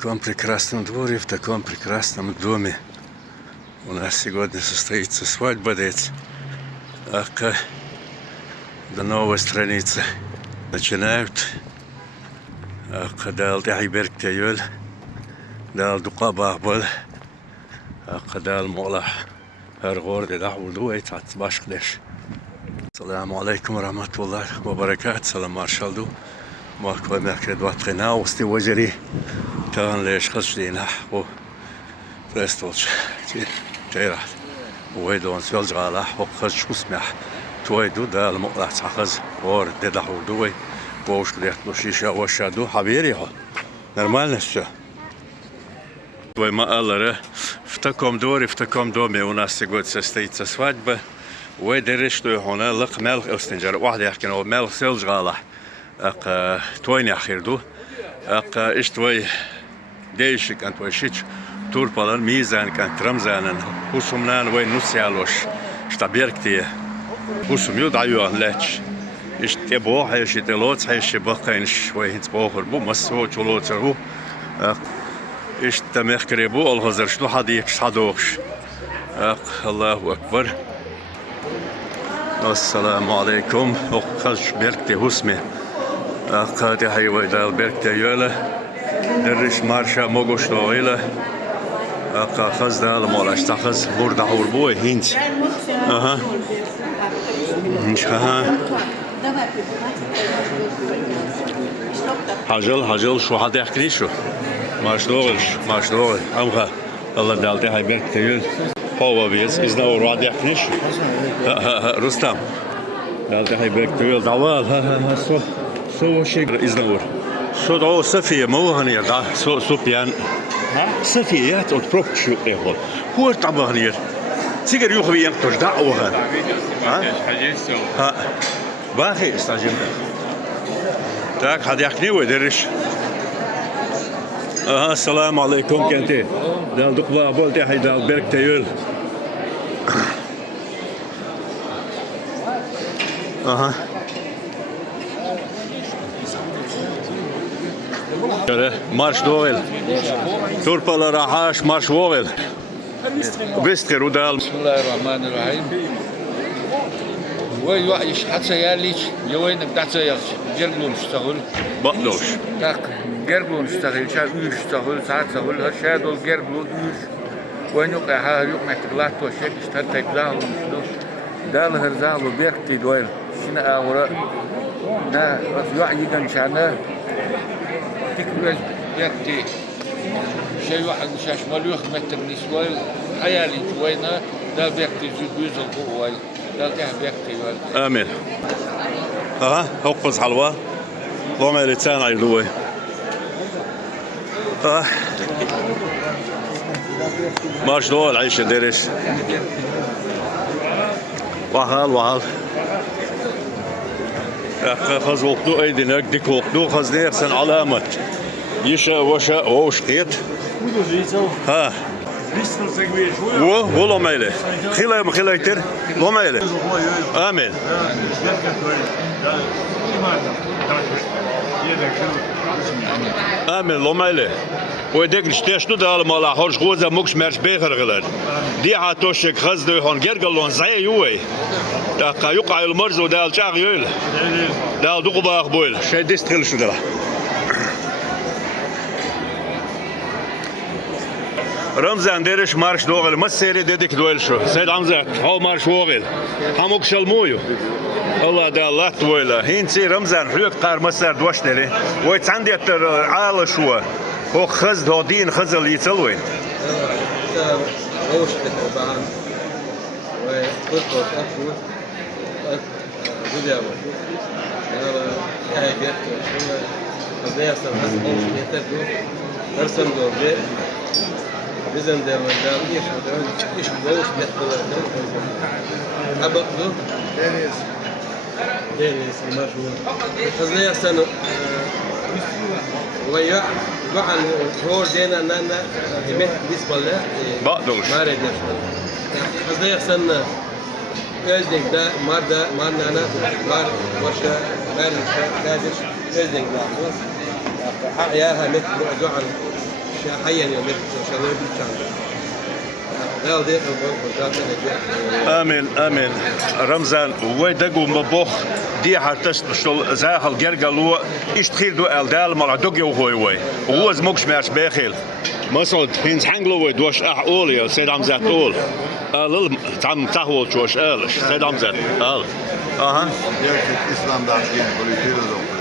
таком прекрасном дворе, в таком прекрасном доме у нас сегодня состоится свадьба, до новой страницы начинают. Дал тахиберк тayol, дал дукаба бал, дал мола هرغور ده دعوة تعت باشقلش. السلام عليكم ورحمة الله وبركاته. سلام مارشالدو. ما كل مركز واتقنا وستي وجري. كان ليش خشينا و فرستولش. تيرا. ويدون سوالج على وخش اسمه. تويدو ده المقطع تخز ور ده دعوة دوي. ووش كليت بشيشة وشادو حبيريها. نرمال نشة. ما الله в таком доме у нас сегодня состоится свадьба. ودرش تو هنا لق ملخ استنجر واحد يحكي انه ملخ سلج غاله توين يخيردو اشتوي ديش كانت وشيش تور بالن ميزان كانت رمزان وسمنان وين نص يالوش اشتبيركتي وسم يدعيو لاتش اشتبو هيش تلوت هيش بقينش وين تبوخر بو مسو تشلوترو اشتمخربو الغزر شنو حديك صدوقش الله اكبر. السلام عليكم. خش بركتي هسمي قاتي حيوي دال بركتي يولا درش مارشا موغوش طويلة خز دال مولاش تخز برد عوربوي هينت حجل شو حد يحكي شو ماش دوغل امخا الله دالتي حي بركتي يول هو بيز إذا وراد يحكيش رستم دالتي هاي بيك تويل دوال سو شيء إذا ور سو دو صفية مو هنير دا سو بيان صفية تقول بروك شو إيهول هو طبعا هنير تيجي يوخ بيان تجدع وهن ها باخي استاجم تاك حد يحكي ودرش السلام عليكم كنتي دال دقبا بولتي هاي دال بيرك تيول مارش دوغل توربالا راحاش مارش ووغل بيستخر ودال. بسم الله الرحمن الرحيم. ويش حتى ياليش يوين بتاعت يالش جربون اشتغل بقدوش تاق جربون اشتغل شا يوش اشتغل ساعات اشتغل هالشادو جربون يوش وين يقع ها يقع تغلط وشيك اشتغل تجزاه ومشلو دال هرزاه وبيرتي دويل شنا أوراق نا يوعي كان شانا تكبر بيرتي شيء واحد مشاش مليوخ متر نسويل حيالي جوينا دا بيرتي زوجوز القوة دا بيرتي وال آمين. هقص حلوة ضمع لسان عيلوي ماش دول عيش درس وحال خز وقتو ايدي نقدك وقتو خز نيرسن علامة يشا وشا وشقيت ها و ميله خلا يتر لو ميله آمين. آمين لو ميله وديك نشتشتو دال مالا هرش غوزا مكش مرش بيخر غلر دي عطوشك خزدو يخون جرقلون زي يوي داقا يقع المرزو دال شاق يول دال دوقبا أخبويل شاي ديستغل شو دلا رمزان ديرش مارش دوغل ما سيري ديدك دويل شو سيد عمزات هاو مارش ووغل هموك شلمويو الله دا الله تويلا هينسي رمزان حيوك قار مسار دوشتري ويتعندي عالة شوى هو خزد هو دين خزل يتسلوين روش طبعا وقلت أكو بدأ هاي بيت شو قضية سمحت أوش يتدو أرسل دور بيت بزن ده وندال إيش بوش بيت أبغى دينيس المشهور قضية سنة ويا بعن هو دينا نانا بيت بالنسبة له بقدوش ما ريدش قضية سنة أزدك ده مار نانا مار وشا قادش أزدك ده ياها مثل دوعن الشيء حيا يوم شغال بالشام لا ضيق آمين آمين رمضان ويدقوا مبوخ دي حرتست شل زاخل جرجلو اشتخيل دو الدال مال دوجي وهوي وهو زموكش ماش باخيل مسعود هينز حنجلو ودوش أولي سيدام زات أول لل تعم تهول شوش ألش سيدام زات أها Gerçek İslam'da aşkın politikleri de okuyor.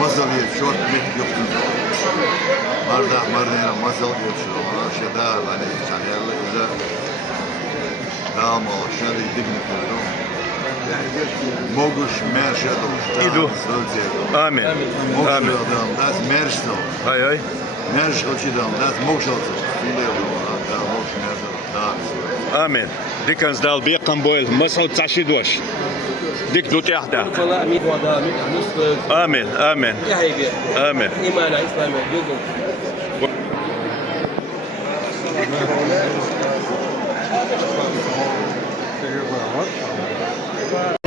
Masal yetişiyor, mit yoktur. Mardina masal yetişiyor. Ona şeyda hani çaniyarlı bize dağma şöyle dibini koyuyor. Moguş merşe doğuşta. İdu. Sölçe. آمين Moguş آمين adam, das merşte. هاي هاي Merş ölçüdüm, das moguş olsun. Biliyorum ona, da moguş merşe. آمين ديكنز دال بيقن بويل مسعود تاشيدوش ديك دوت يحدا فلا أميد ودا أميد نصف آمين آمين يحيى بيه آمين إيمان إسلام جزء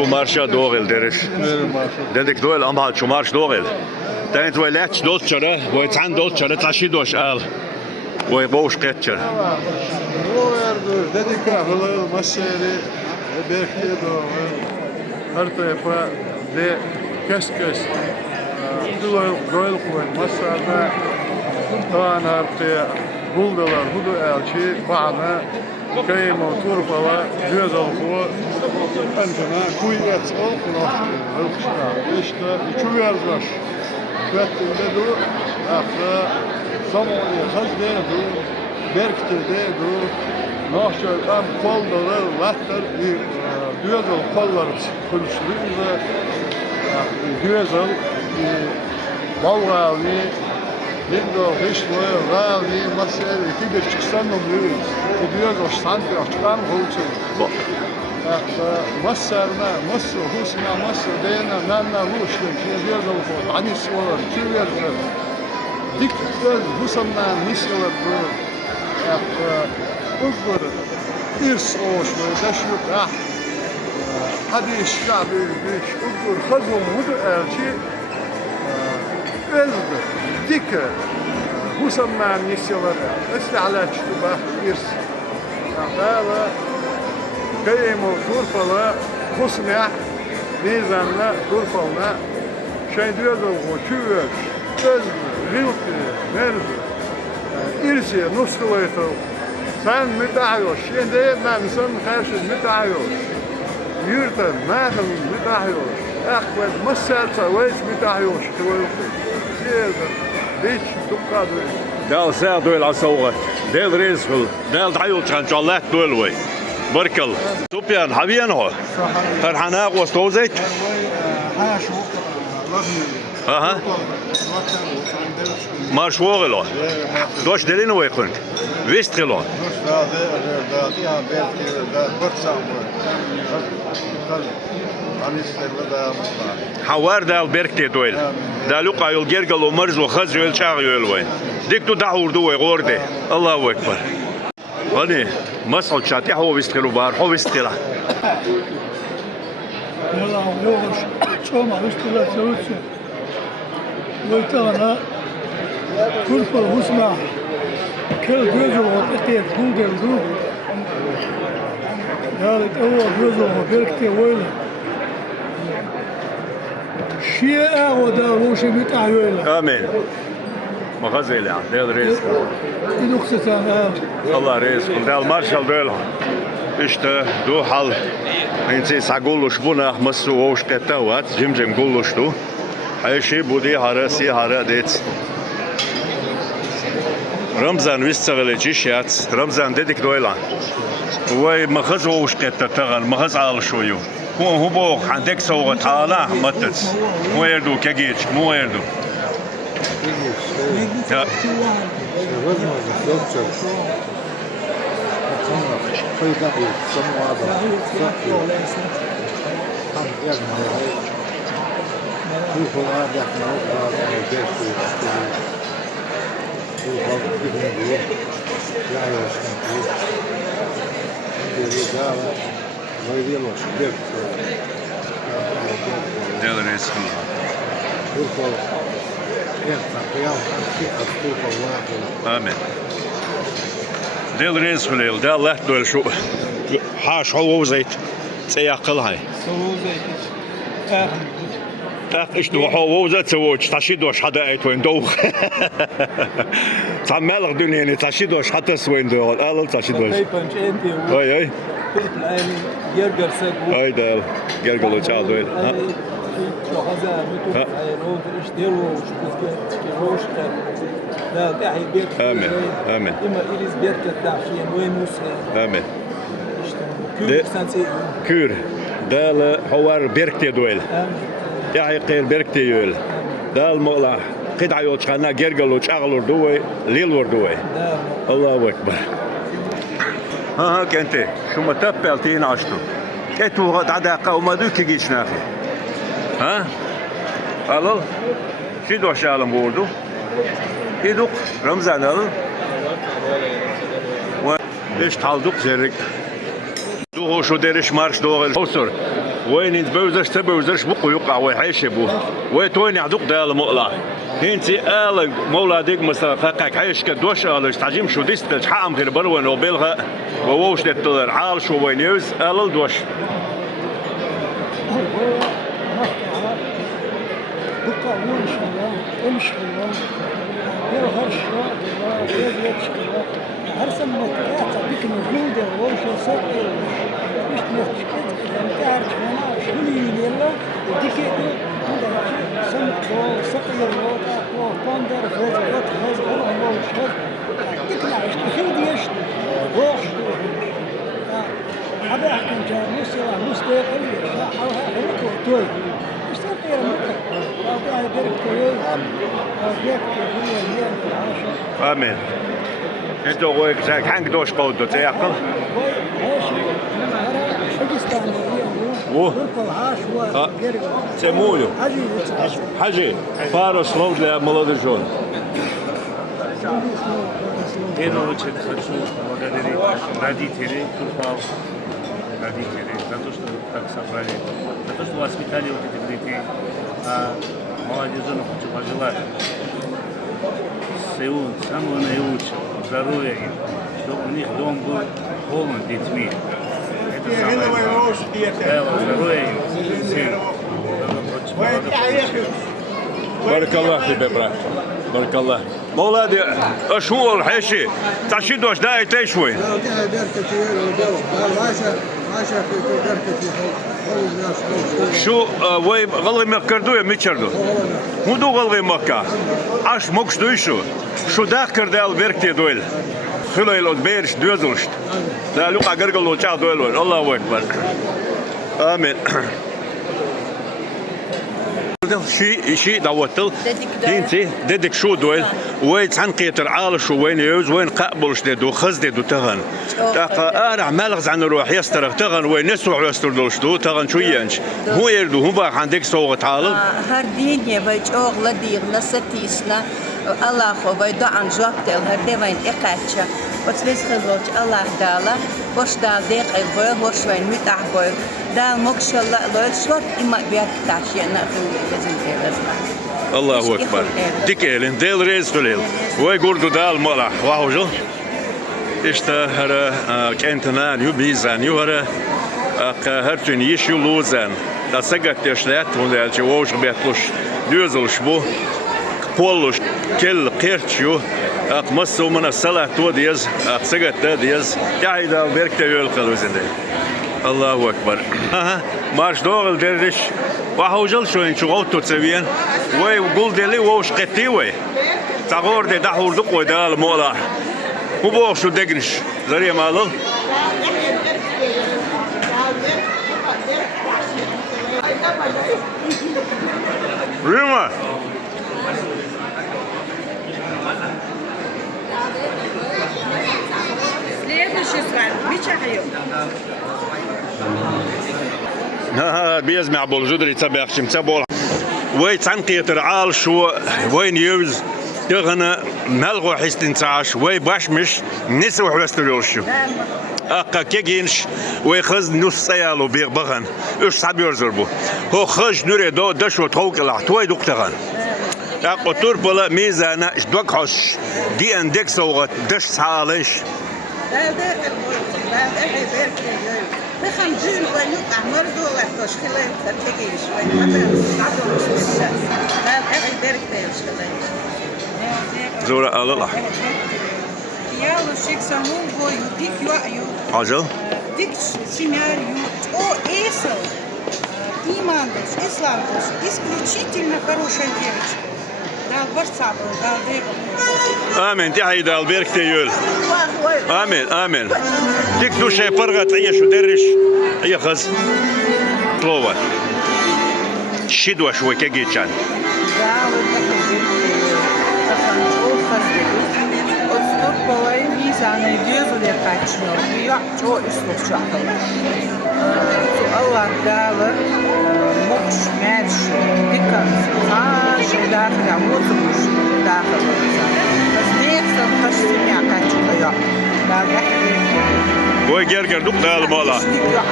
Marşa doğel deriz. Dedik doğel ama şu marş doğel. Denet ve leç dolçara ve tan dolçara taşidoş al. Ve boş geçer. Dedik ahlı maseri belki de her tarafa de kes doyul koy masada doğan artı buldular hudu elçi bağına kayma turfala göz alkıva öncene kuyet alkıva işte iki verdiler vettinde de afta zamanı hazdeydi berktirdi Nahşar tam kolları vattır düzel kolları konuştu ve düzel balgani Lindo hişme rali masel iki bir çıksan oluyor. Düzel stand açtan olsun. Masarna masu husna masu deyna nanna huşlu düzel kol ani solar tüyer dik göz husanna misler bu Uzgur, İrs oğuşlu, deşlük hadi şabi büyük Uzgur, hazım hudu elçi ezdi, dike Husamman nisyaları, esli çıtıba İrs Hâla kaymu turfalı husna nizanla turfalına şeydiyaz olgu tüver, ezdi, rilti, merzi İrsiye nuskılaytı Sen müteahhiyoş, şimdi ben sen karşı müteahhiyoş. Yürüten, nakıl müteahhiyoş. Akbet, masarsa, veç müteahhiyoş. Yedir, hiç tukkadı. دال ساعة دويل عصوغة دال ريزخل دال تعيوت عن جالات دول وي بركل توبيان حبيان هو فرحاناق وستوزيك اها مارش وغلو دوش دلين ويقن ويستغلو حوار دال بركتي دويل دالو قايل جرجل ومرز وخز يول شاغ يول وين ديكتو دحور دوي غوردي الله اكبر هني مسعود شاتي هو ويستغلو بار هو ويستغلا والله يوغش توما ويستغلا سوتش ويتغنى كل فالهسمع كل جوزو وطيتي تقول دو قالت أول جوزو وبركتي ويلة شيء وداروش متاع ويلة امين مغزل يعني دال رزق إدوكسة الله رزق دال مارشال دول işte du hal insi saguluş buna masu oş ketavat jimjem guluştu her şey budi harasi haradet Ramzan vistagale şiat Ramzan dedik doylan ve mahaz oş ketatagan mahaz al şoyu هو بو عندك سوغ تعالى متت مو يردو كجيش مو يردو Del resmi. آمين دل ريز خليل دل لا دول شو حاش هو زيت سياقل هاي إيش دو هو زيت سووش تشيدوش حدا أيت وين دوخ تعمل دنيا يعني تشيدوش حتى سوين دول أول تشيدوش أي أي دل جرجلو تشال دول آمين آمين آمين كور دال هوار بيركتي دويل يا قير بيركتي يول دال مولا قد عيوش خنا جرجلو تشغلور دوي ليلور دوي الله أكبر ها كنتي شو ما تبلتين عشتو كتو غد عدا وما دوك جيش ناخي ها alıl şu doşalım vurdu iduk Ramazan alıl ve iş taldık zerrik du şu deriş marş doğal olsun وين بوزش تبوزش بقو يقع ويحيش بو وين يعدق دال مقلع انتي قال مولادك مثلا حقك عيش كدوش قال تعجيم شو ديست حام غير برون وبلغه ووش تطلع عال شو وين يوز قال دوش بقى امشي الله يا هرشة يا يبشك هرسم متقاطع بك موجودة وش سقر مش نفسك انت عارف انا شغلي يلا ديكيتو سمك سقر وباندر فوزات هذا هو الشهر تطلع خلدي يشت روح هذا احكي جاب مسرع مستقل حاول توي آمين أنت وقولك زاك حنك دوش قودو تيقل تمولو حاجي فارس لوج для молодых жен В первую очередь хочу благодарить родителей, родителей за то, что так собрали, за то, что воспитали вот этих детей. А молодежи хочу пожелать всего самого наилучшего, здоровья им, чтобы у них дом был полон детьми. Это самое главное. Здоровья им всем. بارك الله فيك برات بارك الله مولادي اشهور الحيشي تعشيدوش داي تشوي شو وي غلي مكردو يا ميتشردو مو دو غلي مكا اش موكش دويشو شو داكر دال بيركتي دويل خليل بيرش دوزلشت لا لوقا غرغلو تشا دويل الله اكبر امين شيء دعوتل انتي ددك شو دويل وين تنقيتر عال شو وين يوز وين قابلش دو خز دو تغن تاقا ارع مالغز عن روح يسترغ تغن وين نسرع يستردلش دو تغن شو ينش هو يردو هو باق عندك صوغة عالل هر دينيا بيجوغ لديغ نستيسنا الله خو بيدو عن جوابتل هر ديوين اقاتشا وتليس خلوش الله دالا وش دال ديق البوي وش وين متاح بوي دال مكش الله لويل شوط إما بيك تاشينا الله أكبر ديكيلين ديل ريز خليل ويقولوا دال ملا واهوجل إشتا هرا كنتنان يبيزان يهرا هرتون يشيو لوزان دا سجت يشلات ولا جووش بيتلوش ديوزلش بو كولش كل قيرتشو مصو من الصلاة توديز سجت ديز يعيدا وبركة يلقلو زندي الله أكبر مارش دوغل دردش وحوجل شو إن شو أوتو تسوين ويقول دلي ووش قتي وي تغور دي دحور دق ودال مولا مو بوغ شو دقنش زريا مالل ريما Следующий с вами, Мичахаев. بيزمع بالجدري تبع شم تبول وين تنقية العال شو وين يوز تغنى ملغو حستنتعش وين باش مش نسوح وستريوشو أقا كيجينش ويخز نص سيالو بيغبغن إيش صعب يرزربو هو خرج نوري دو دشو توك العطوي دوك تغن يا قطور بلا ميزانة دوك حش دي اندك صوغت دش صالش بخمجين ويوقع مرضو ويحتوش خلال تتلقيش ويحتوش عدو مش بالشاس لا الحقي بارك تايش خلال زورة الله يالو شيك سامون بويو ديك يوعيو عجل ديك семьярю о эсо имандос исламдос исключительно хорошая девочка дал борца был дал дыру آمين دي هيدا البيرك تيول آمين آمين ديك دو شي برغة تعيش ودرش أي خز طلوة شدوة شوي كجيتشان Kolay mizanı gözü de kaçıyor. Yok çok üstlük çakıl. Allah dağlı, muş, merş, dikkat, şeyler ya mutluş dağlı. Biz ne yapsam kaçtım ya kaçıyor. Boy gerger duk dal mola.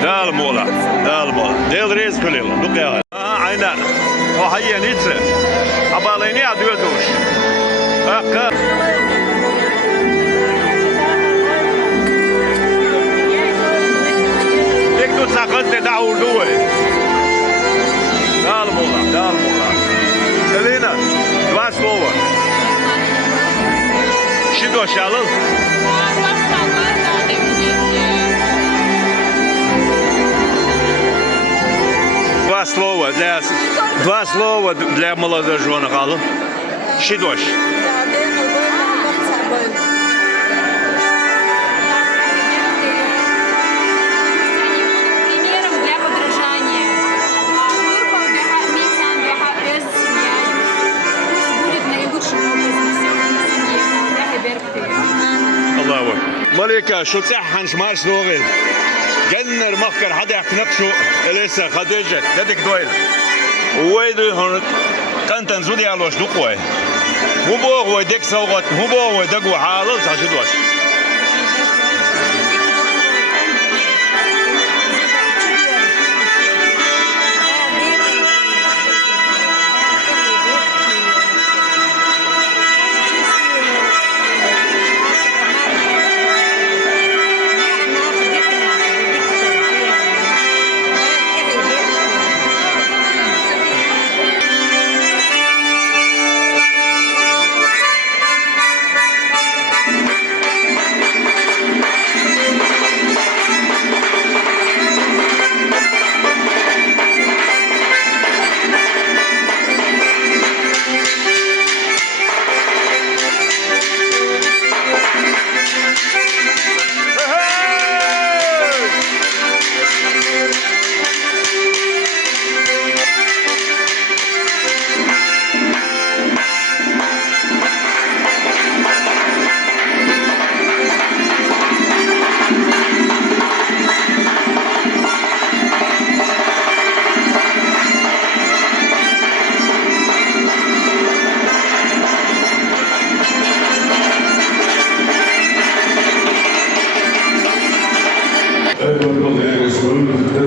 Dal mola. Dal mola. Del rez kulil. Duk ya. Aynen. O hayyen içse. Abalayni adıyor duş. Hakka. Tek tut sakız de daur duwe. Dal mola. Dal mola. Elena. Dva slova. Shido shalal. Два слова для молодоженов. Шидош. Примером для подражания. Турбал Мейсан без семья. Пусть будет наилучшим образом все в семье. الله ملكة شو تصحن شمارش دوغل جنر مخكر حدا يقنقشو لسه خديجة دادك دويل ويدو هون كانت نزودي على وش دقوي مو بوغ ويدك سوغت مو بوغ ويدك وحالل ساشد وش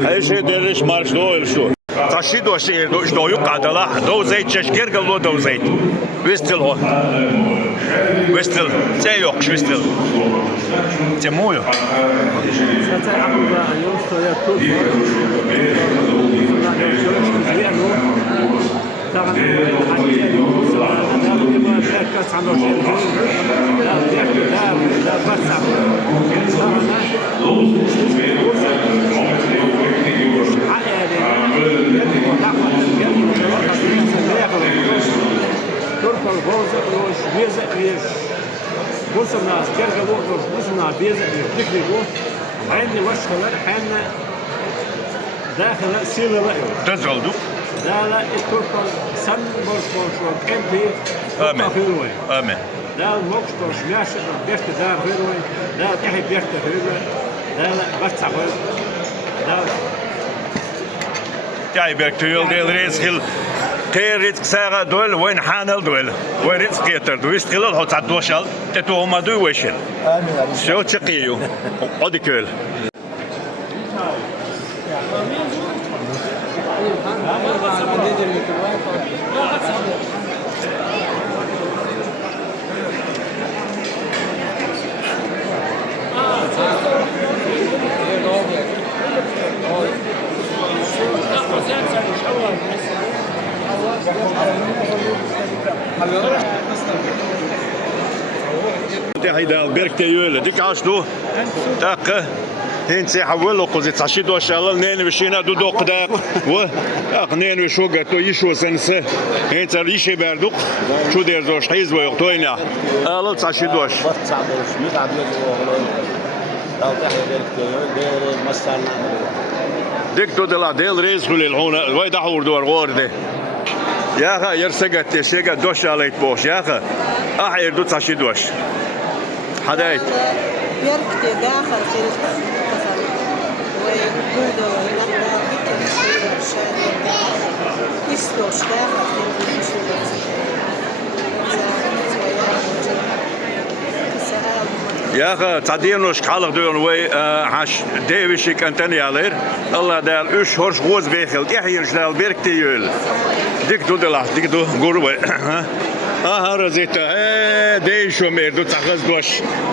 أي شيء درش مارش دويل شو تشيدو شيء دو يقع دلا دو زيت ششكر قالوا دو زيت ويستل هو ويستل تيوك ويستل تمويو Turpal bozaklos, bezakliš, busam nas kergalos, busam nas bezakliš, dikligo, عندي مشكلة حنا داخل سيل رأيه. تزعلوا؟ لا التربة سن برشلونة كمبي. آمين. آمين. لا المقصود ماشي بيشت دار هيروي، لا تحب بيشت هيروي، لا بس تعبان. لا. يا بيرتول ديل ريسكيل تيريت ساعة دول وين حانل دول وين ريسكيتر دول يستخدموا هو تعدوشال تتوه ما دو ويشل شو تشقيو قدي كل ده هيدا البرك تيول ديك عشتو تاق هنسي حولوا قزي تشيدو شالل نين بشينا دو دوق داق و اقنين وشو قتو يشو سنس هنسي ريشي بردوق شو دير زوش حيز ويقتوينا قالل تشيدوش ديك دو دلا ديل ريز خلي الهونا وي دحور دور غورده يا اخي يرسقت تشيقا دوش عليك بوش يا اخي احير دو تشيدوش حدايت بيركتي داخل في القصر ويقولوا يسلوش داخل في يا اخي تعدينوش خالق دون وي حش ديفيشك انتني علير الله دال اش هورش غوز بيخل يحير شدال بيركتي يول ديك دو دلا ديك دو غورو ها رزيتا ديشو ميردو تخز دوش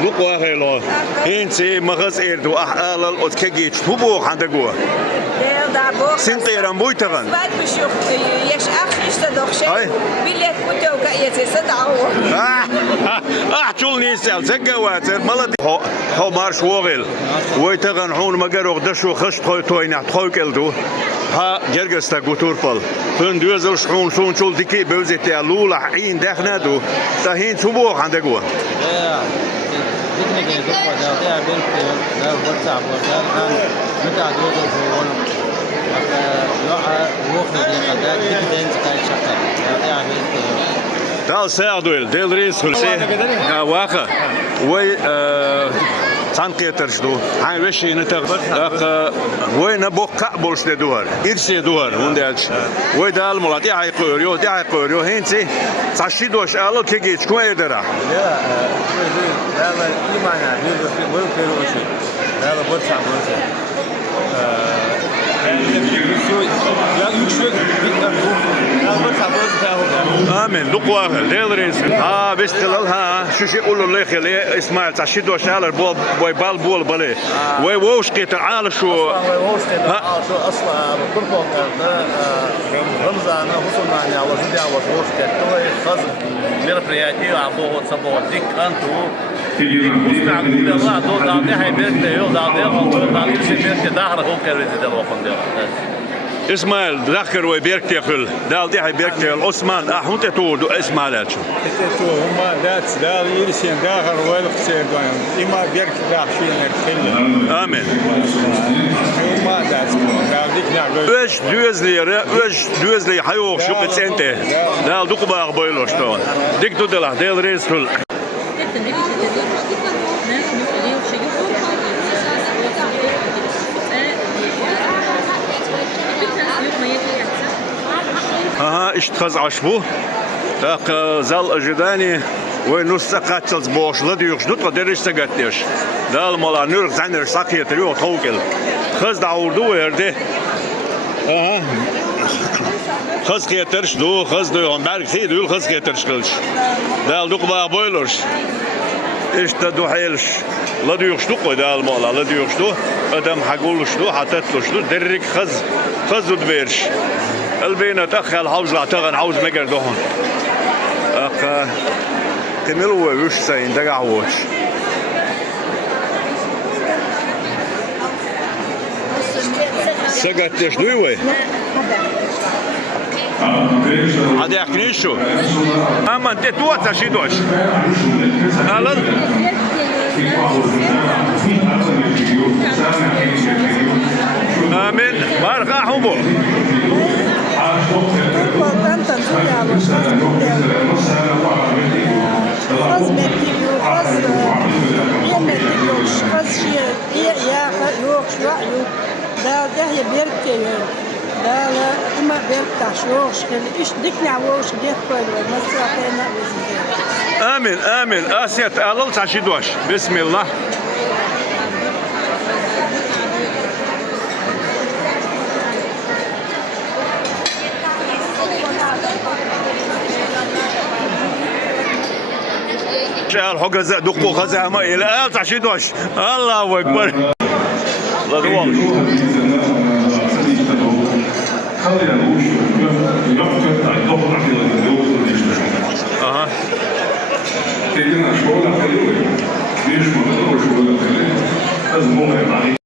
لقوا هيلو هنسي مغز ايردو احال الاوتكيج توبو عندكوا سنتيران بويتغن بعد بشوف يش اخ يشتدوخ شيء بيليت بوتو كايتي صدعو احتول نيسال زقوات ملد هو مارش وغل ويتغن حون مقروغ دشو خش توينا تويكلدو ها جرجستا غوتوربل فن دوزل شون شون شول ديكي بوزيتي لولا حين دخنادو تهين توبو عندكوا دال ساعدويل ديل ريس خلسي واقع وي تنقيترش دو هاي وشي نتغبر وين بوك كابولش دوار إرسي دوار وندالش وي دال مولاتي هاي قوريو دي هاي قوريو هينسي تشيدوش ألو كيجي شكون يدرا لا إيمانا وين كيروشي لا برشا برشا آمين دقوا ديل ريس بس خلالها شو شيء يقولوا لي خلي اسماعيل تشيدو شالر بول بوي بال بول بالي وي ووش كي تعال شو ووش كي تعال شو أصلا كلكم رمزة أنا وصلنا يعني وزيد ووش كي توي خز مرفرياتي وعبوه تصبوا ديك أنتو مستعمل الله دول دعدي هاي بيرتي يو دعدي دول دعدي شيء بيرتي داخل هو كريزي ده وقن ده اسماعيل ذكر وبيركتي خل دال دي هاي بيركتي عثمان أحمد تود اسماعيل شو تو هما دات دال يرسين داخل وين خسر دوين إما بيركتي داخل شيء نرخيل آمين هما دات دال ديك نعمل وش دوزلي حيوخ شو بتسنته دال دقوا بقبيلوش تون ديك دودلا ديل ريس خل اشتخز عشبو تاق زال اجداني ونص قاتل بوش لديوش دوت درش سقتيش دال مالا نور زنر ساقيه تريو توكل خز داوردو يرده خز كيترش دو خز دو عمرك سيد يقول خز كيترش كلش دال دوق با بويلرش اشتدو حيلش لديوش دوق دال مالا لديوش دو ادم حقولش دو حتتلش دو درك خز دبيرش البينا تأخل حوز لعتغن حوز مجر دهون كملوا وش سين دقع وش سقط تشدوي هذا يحكيشوا أما أنت توات شيدوش ألن آمين بارك حبو آمين آمين آسيا الله تعشيدوش بسم الله شال حجز دقو خزامة إلى آل تعشيدوش الله أكبر لا دوالش Aha.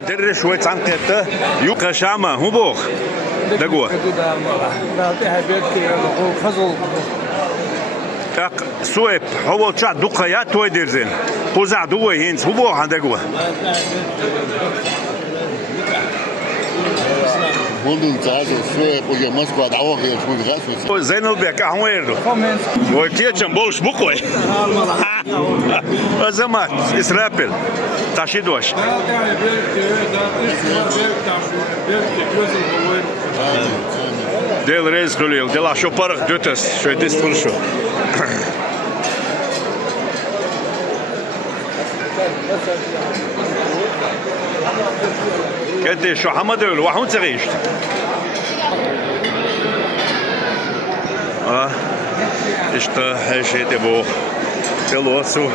دري شوية عنقته يوكا شامة هو بوخ دقوة تاق سويب هو تشع دقيات توي ديرزين قوزع دوي هينس هو بوخ عن دقوة Honden zaten sfeer op je masker uit oude geeft moet gaan. زين البيك أحويردو وكيتشن بولش بقوي زمان إسرائيل تاشيدوش ديل ريز خليل ديل شو برق دوتس شو ديستول شو كده شو حمد ولا وحون تغيش işte her şey de bu telosu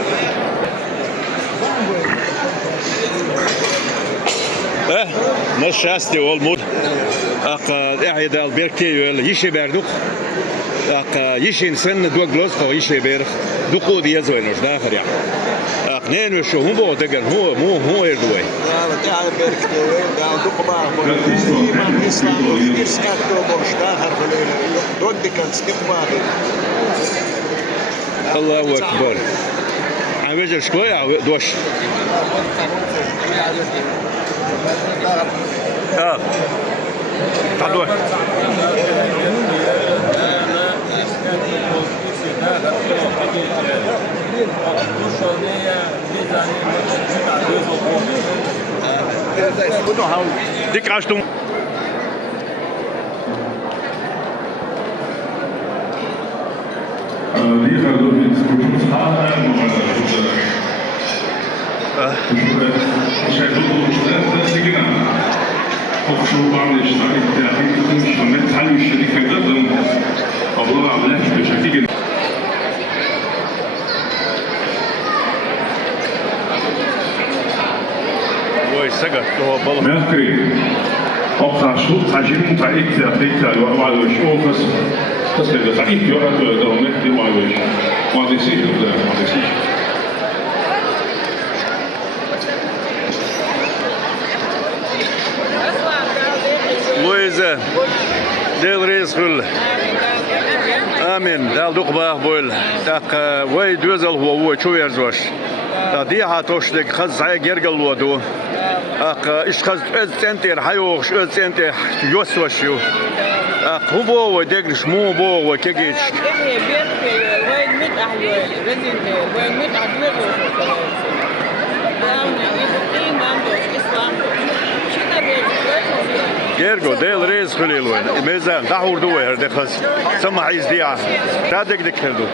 ne şahsi olmud احد البركي يشي بردوق يشي انسان دو غلوسكو يشي بير دوقو دي يزوينوش داخل يعني نين شو هو بو دغن هو يردوي الله اكبر عم شويه دوش تعالوا ديك عشتم Mercury. Auch da Schluss, da sind da ich der Peter, war durch Office. Das wird das ich gehört da mit dem mal durch. Mal die sich oder mal die sich. Luiza, del Rizul. Amin. Dal duqbah bol. Taq way düzel huwa çu yerzwaş. دي هاتوشلك خز هاي جرجل ودو إيش خز أنتر حيوش أنتر يوسوشيو هو ودقش مو بو وكيجيش جرجو ديل ريز خليلوين ميزان دحور دوه هردي خز سمع عيز ديعة تادك دكردو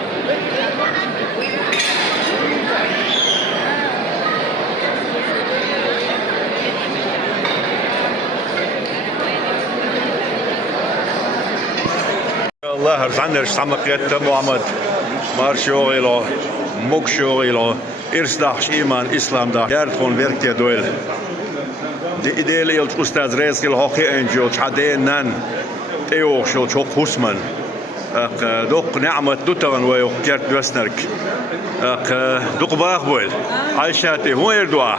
الله رجعنا رجعنا قيادة محمد مارشو إلى مكشو إلى إرسداش إيمان إسلام دا يارتون بيركي دويل دي إديل إلى أستاذ رئيس الحقي أنجو تحدين نان تيوخ شو تشوق حسمن دوق نعمة دوتغن ويوق كيرت دوسنرك دوق باغبويل عايشاتي هو يردوا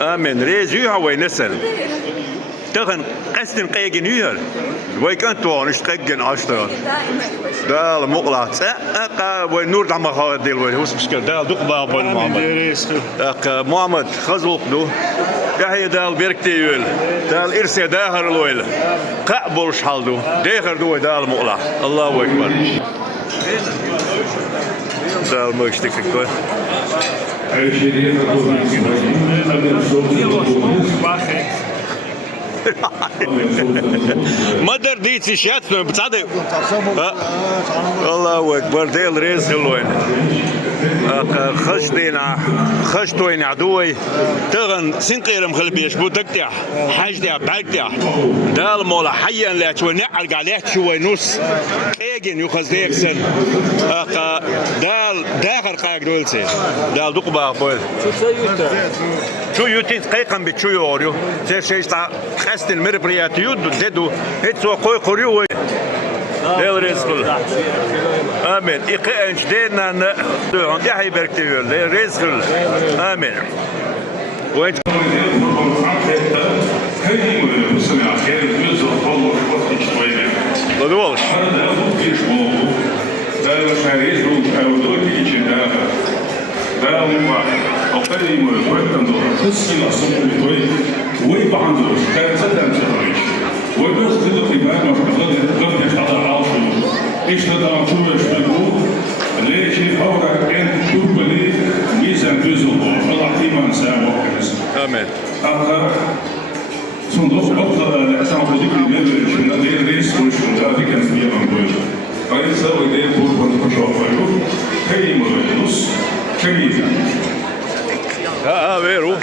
آمين ريزيوها وينسل تغن قستن قيجن يهر ويكنتو نشتقن عشرة دال مقلع ونور دعم خالد ديل وين هو مشكلة دال دوق بابا محمد محمد خزوق دو يحيى دال بيركتي يول دال إرسي داهر الويل قابل شحال دو داهر دو دال مقلع الله أكبر دال مشتك دو مدر ديتي شاتنا بتصدق الله اكبر ديل ريز الوين خشتوين عدوي تغن سنقيرم خلبيش بودكتيا حاجتيا بعدتيا دال مولا حيا لا توي نعرق عليه شوي نص كيجن يخز ديكسن دال داخر قاق دولسي دال دقبا بول شو يوتين قيقم بتشو يوريو زي شيء تاع خاست المربريات يود ددو هيتسو قوي قريو ديل ريز كل Amin. İki enç değinden de duyun. Yahi berktiyorlar. Rezgül. Amin. Bu enç. Hadi oluş. Is dat dan toe gesproken? Lees je houden en toebeleid, wie zijn Düsseldorf, dat iemand zijn wokkers. Amen. Zondag ook dat zijn politieke mensen, dat de race koers, dat ik het niet aan doe. Maar het is wel een deel van de persoon van jou. Geen moeder, dus geen idee. Ja, veru.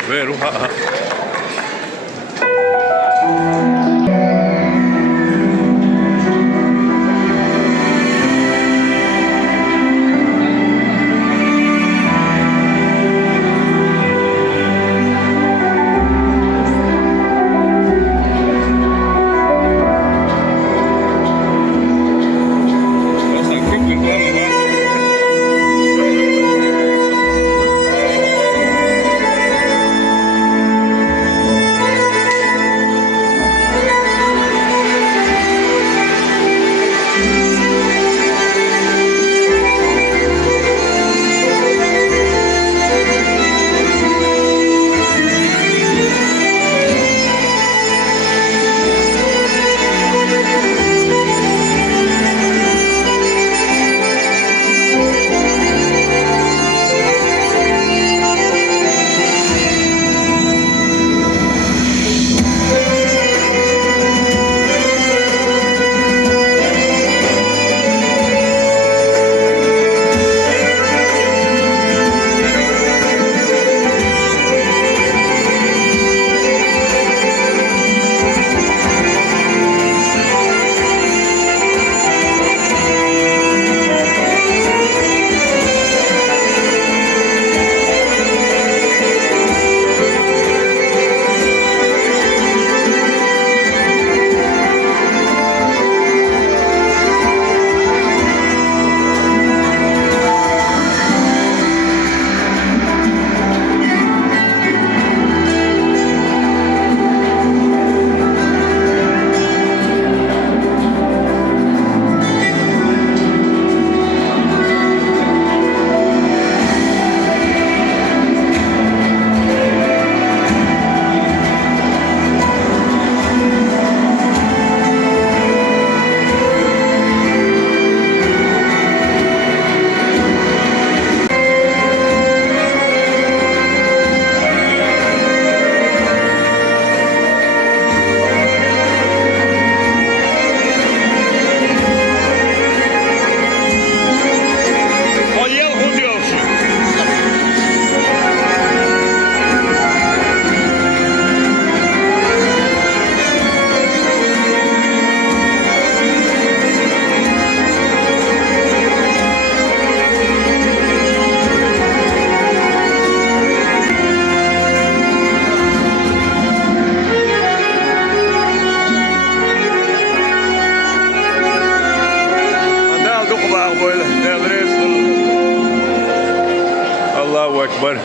Allahu Ekber.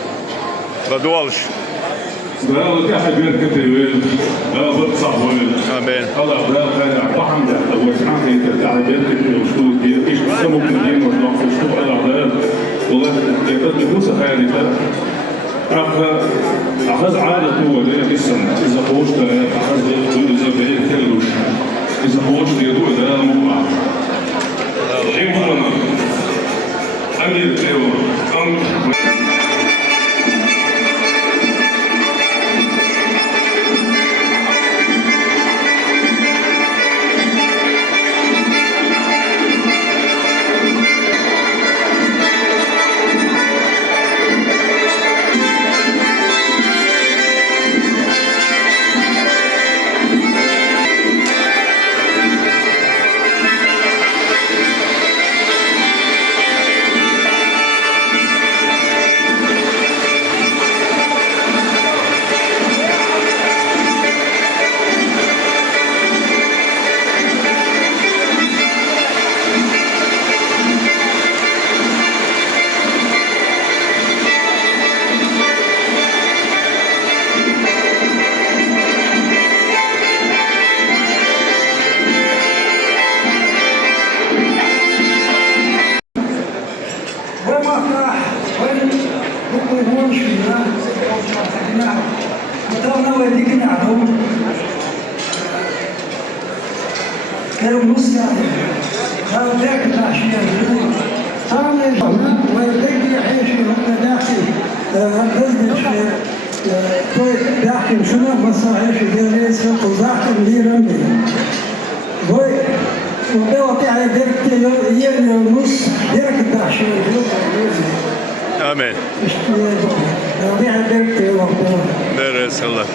Radoualş. Bravo, ya حبيبي كنت وين؟ لا بتصح وين؟ Amen. الله برافو خير طعم ده وسمعت انت على بيتك وشو دي ايش بسمو كلين ولا شو الله برافو والله يقدر يدوس خير أخذ عادة هو ده لسه إذا خوش ده أخذ إذا بعيد كلوش إذا خوش يدوه ده مقطع شيء مهمة أمير تيو وديك نعدهم كانوا مستعدين هذا ذاك العشية صار يجمع ويبدي يعيش هم داخل بزنس داخل شنو مصاعيش دياليس وزاحت مدير وبيعطي على درك يوم ونص درك العشية آمين. يعطي على درك يوم بارك الله.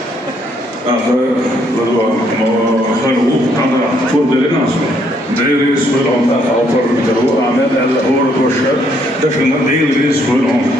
خلقوا عندنا فور دلنا ديريس في العمدة أوفر بتلو أعمال الهورة والشر دشنا ديريس في العمدة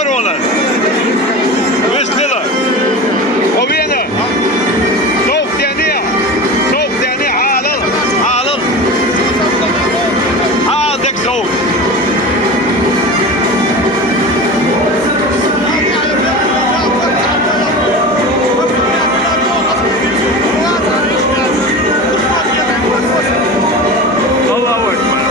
Korvalar. Üstüler. Oviyana. Soğuk deniyor. Soğuk deniyor. Alıl. Alıl. Aldık soğuk. Allahu Ekber.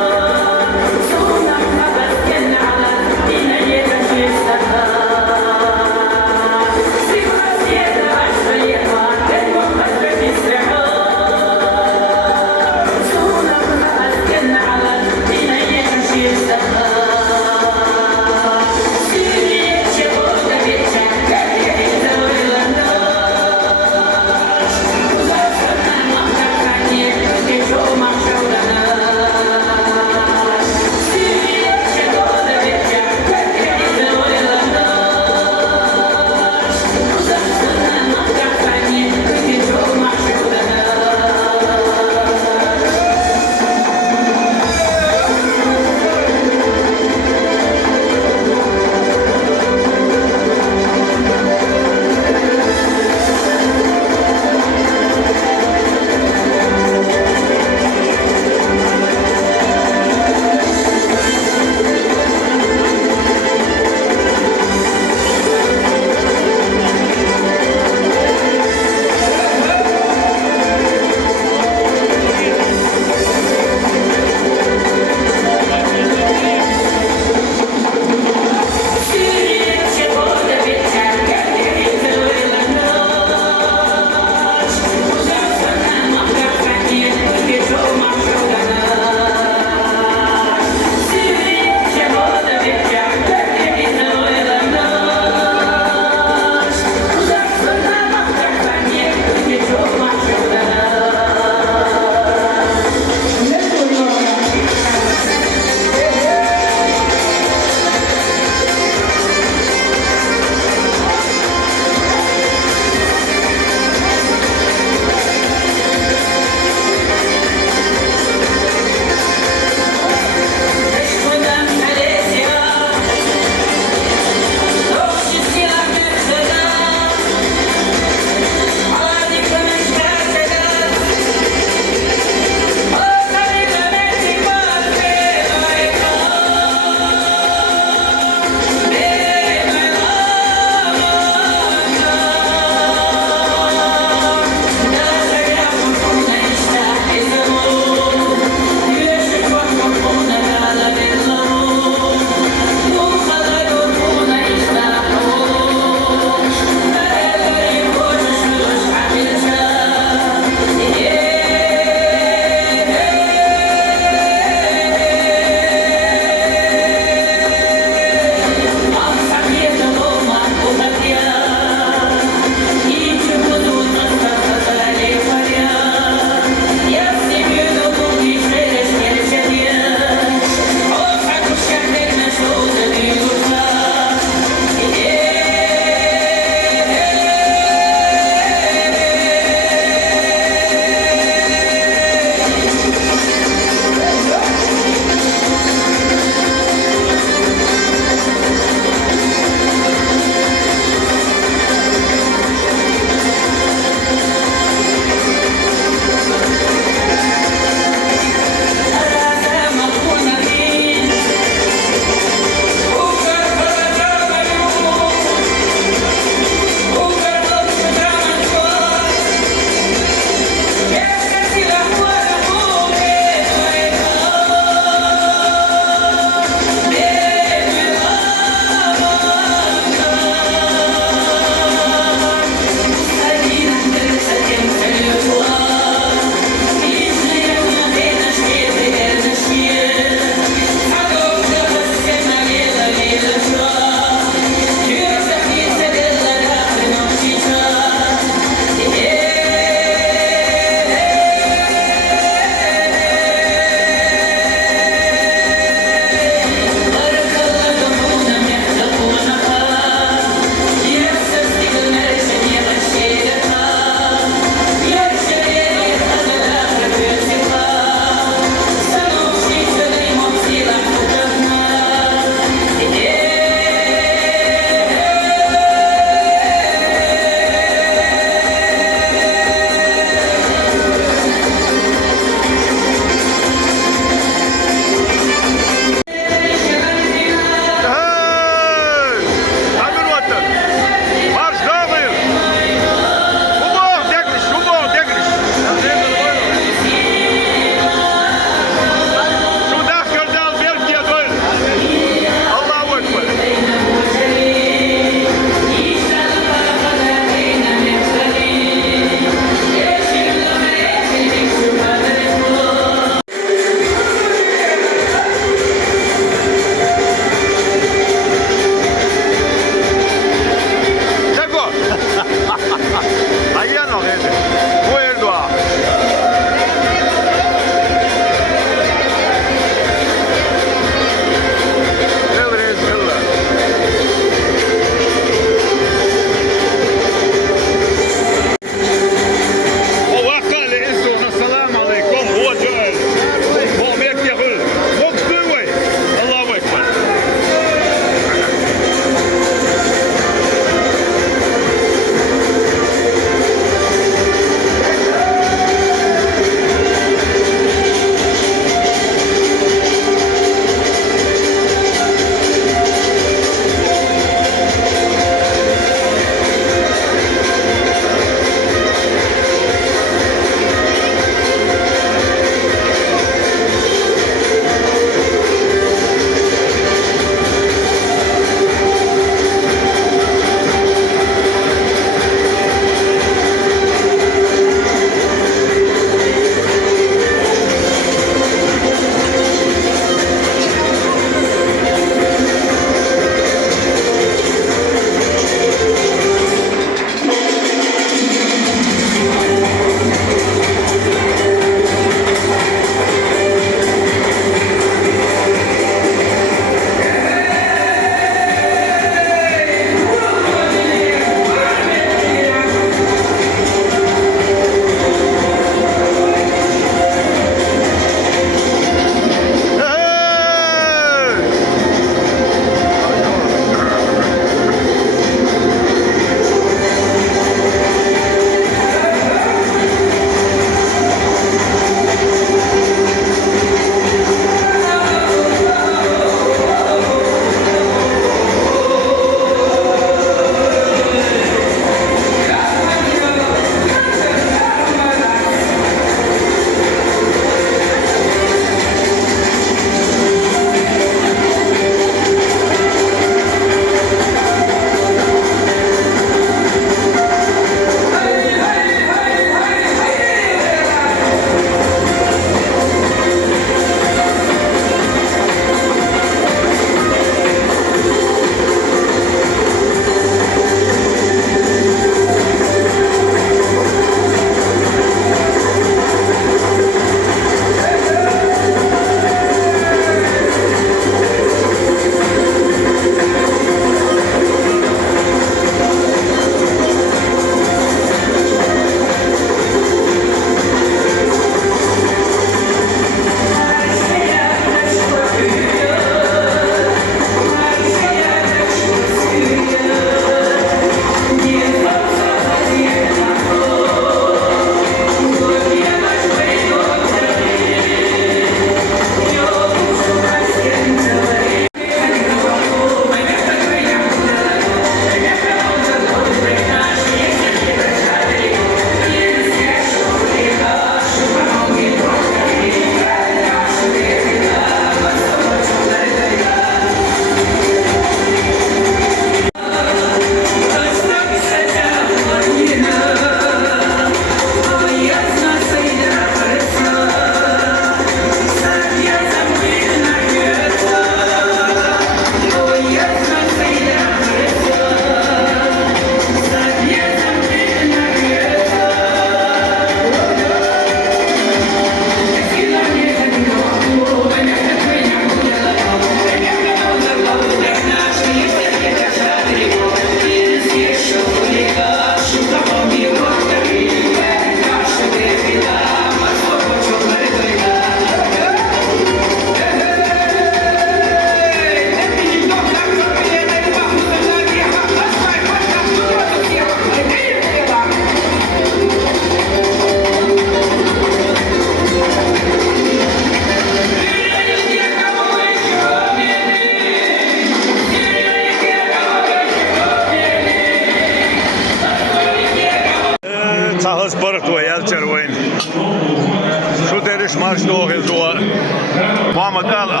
دوش دوغل دو محمد آلا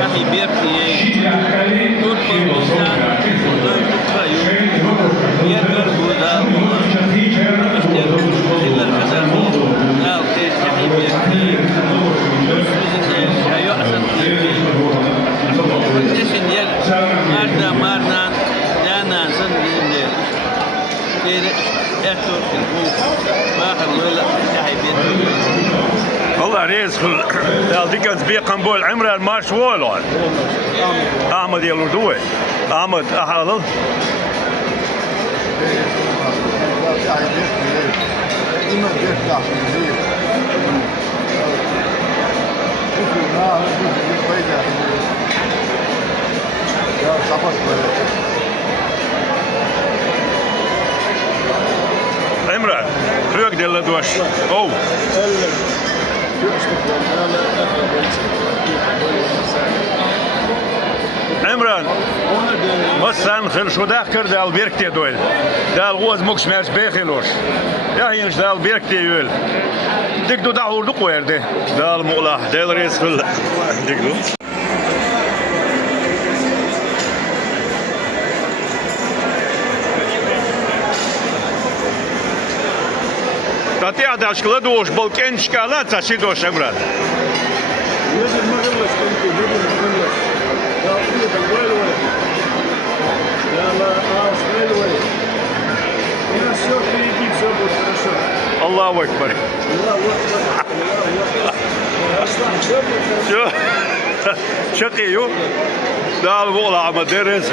يحيى بيركي تربل بوسان يقدر بودا اشتروا إلا الكسامين لا وكيش يحيى بيركي شايو أحسن وكيشن يل مارنا دانا سن بإذن كده احتر في البوك باخر ولا يحيى بيركي والله ريز خل دي كانت بيقن بول عمره المارش وولون احمد يلوردوي احمد احلل عمره ريق دي دوش او عمران مثلا خل شو داخل ده البيركتي دول ده الغوز مكس مارس بيخلوش يا هينش ده البيركتي يول ديك دو دعور دو قوير ده المقلع ده الرئيس خل ديك دو تاتي عدا شكله دوش بلكين شكالات تاشي دوش عمران الله أكبر شو شقيو ده المقلع مدرس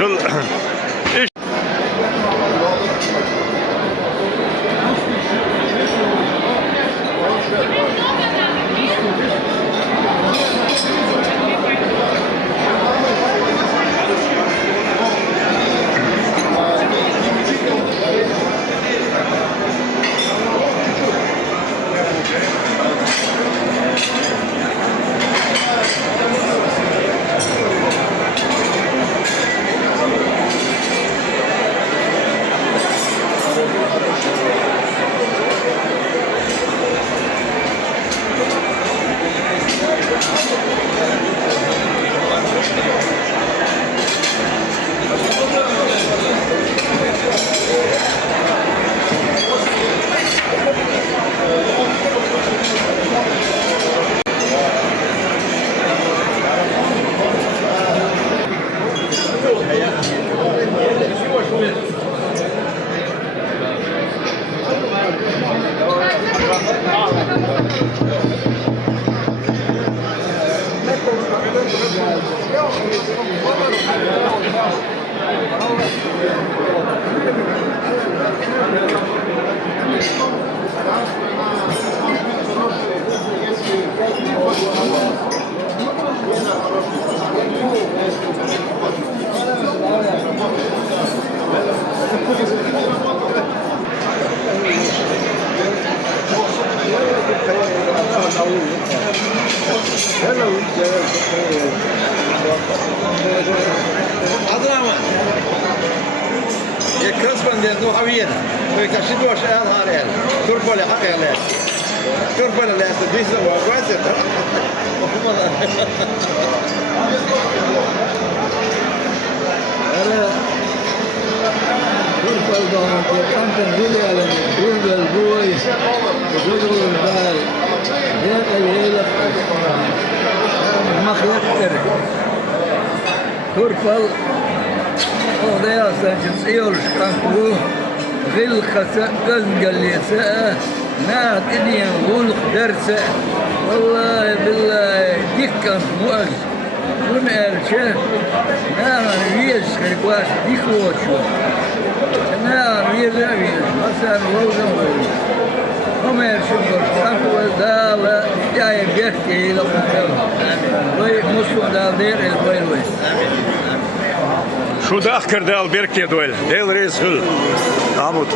Adraman. Jag kastar det då havien. Vi kanske då är här här. Turbola hackar jag läs. Turbola läs det så var gräset. أنا كنت أقول لك أنت تقولي على جوجل البويس وجوجل البال هيك الليلة ما خيطر ترفل وضيع سجن سيول شكانتو غل خساء قزن قليساء نات إني غلق درسة والله بالله ديك مؤج ونقرشه نعم ريش خلقواش ديك وشو نعم ريش مثلا ووزن ووزن هم يرشون قرشانتو دالة جاي بيحكي لقنطل وي مصر دال دير البيلوي شو داخل ده البيركتي دول ده الرئيس خل عمود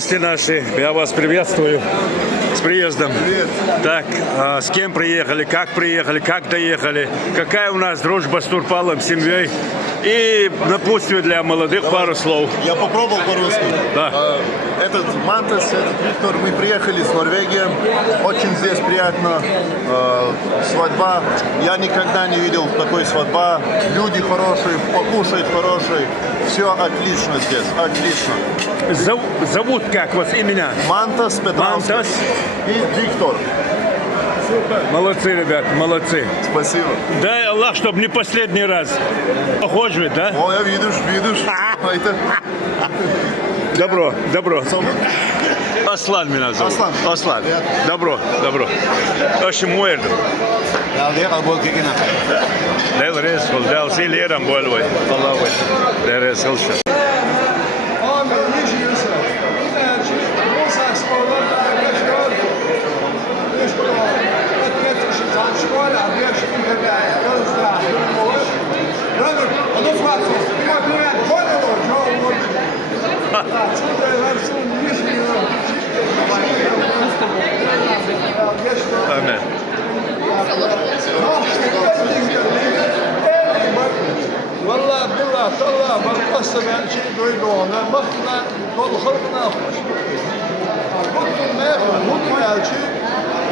гости наши, я вас приветствую. С приездом. Привет. Так, а с кем приехали, как доехали, какая у нас дружба с Турпалом, с семьей и напутствие для молодых пару слов. Я попробовал по-русски. Да. Этот Мантас, этот Виктор, мы приехали с Норвегии. Очень здесь приятно. Свадьба. Я никогда не видел такой свадьба. Люди хорошие, покушают хорошие. Все отлично здесь, отлично. Зовут как вас имена? Мантас Петровский. Мантас. И Виктор. Молодцы, ребят, молодцы. Спасибо. Дай Аллах, чтобы не последний раз. Похож ведь, да? О, я видишь. Это... Добро, добро. Аслан меня зовут. Аслан. Добро. Очень муэрдо. Del resol, del sileram bolvay. Allah way. Del resol. Amen. والله بالله طلع بالقصة عن شيء دويدونا مخنا كل خلقنا خوش قلت الماغل هم يالشي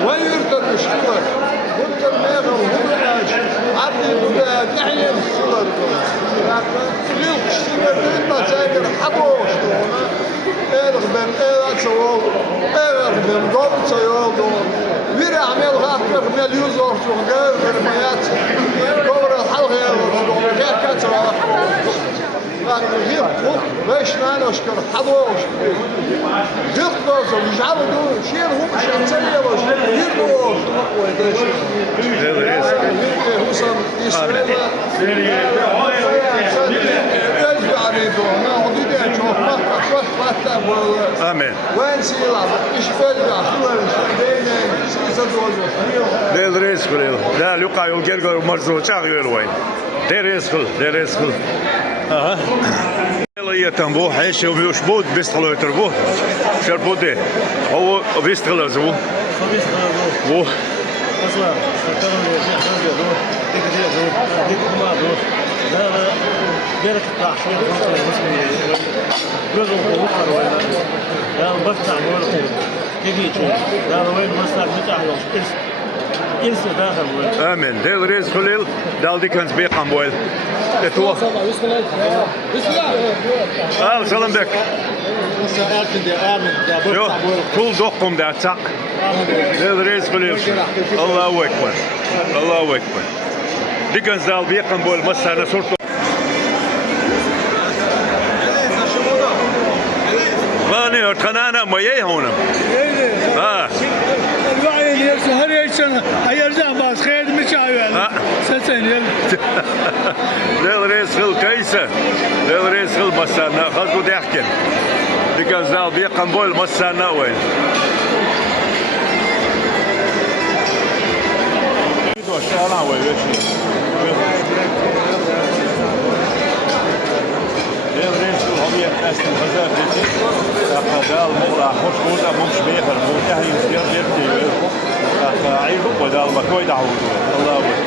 وين يرتر مشكلة قلت الماغل هم يالشي عدي بدا يحيي الصورة ليل قشتنا بيتنا تاكر حبوش دونا بن تصور بن قوم تصور دونا ويرا عمل غافر مليون زور شغال بالميات كبر الحلقة غير كترة غير فوق باش انا اشكر حضوش غير قدوس ويجعلوا دول شيء هم مش عمسانية باش غير دوش وصل يسرنا Amen. وين سيلعب ايش فلقة Del resol. Da luqa yolgergo marzo çağıyor way. Der resol. Aha. Eliyetan bu heşe ve şbud bistaloyter bu. Şerbude. O bistalazu. Bu. أصلا كانوا يحتاجوا ديك ما دور لا جرت التعشير جزء من البحر ولا لا بفتح ولا تيجي تشوف لا وين مصدر بتاع إرس داخل Amen. Del resol. Daldi kans beqan boyl. Eto. Al salam bek. Yo, kul dokkum da tak. Del resol. Allahu ekber. Allahu ekber. Dikans dal beqan boyl masana surtu. Vani ortanana maye honum. Ha. الوعي يرسل هر يشنا أيرجع باس خير مشاوي سنين Del resol kaysa. Del resol masana khazdu dahken. Dikans dal beqan boyl masana way. Aşağıdan var ya şey. Devres الهوية أصلا هزار ديتي. أقدال مغرى خوش موزة ممش بيخر موزة هي يصير بيرتي. أقعيبه ودال مكوي دعوه. الله أكبر.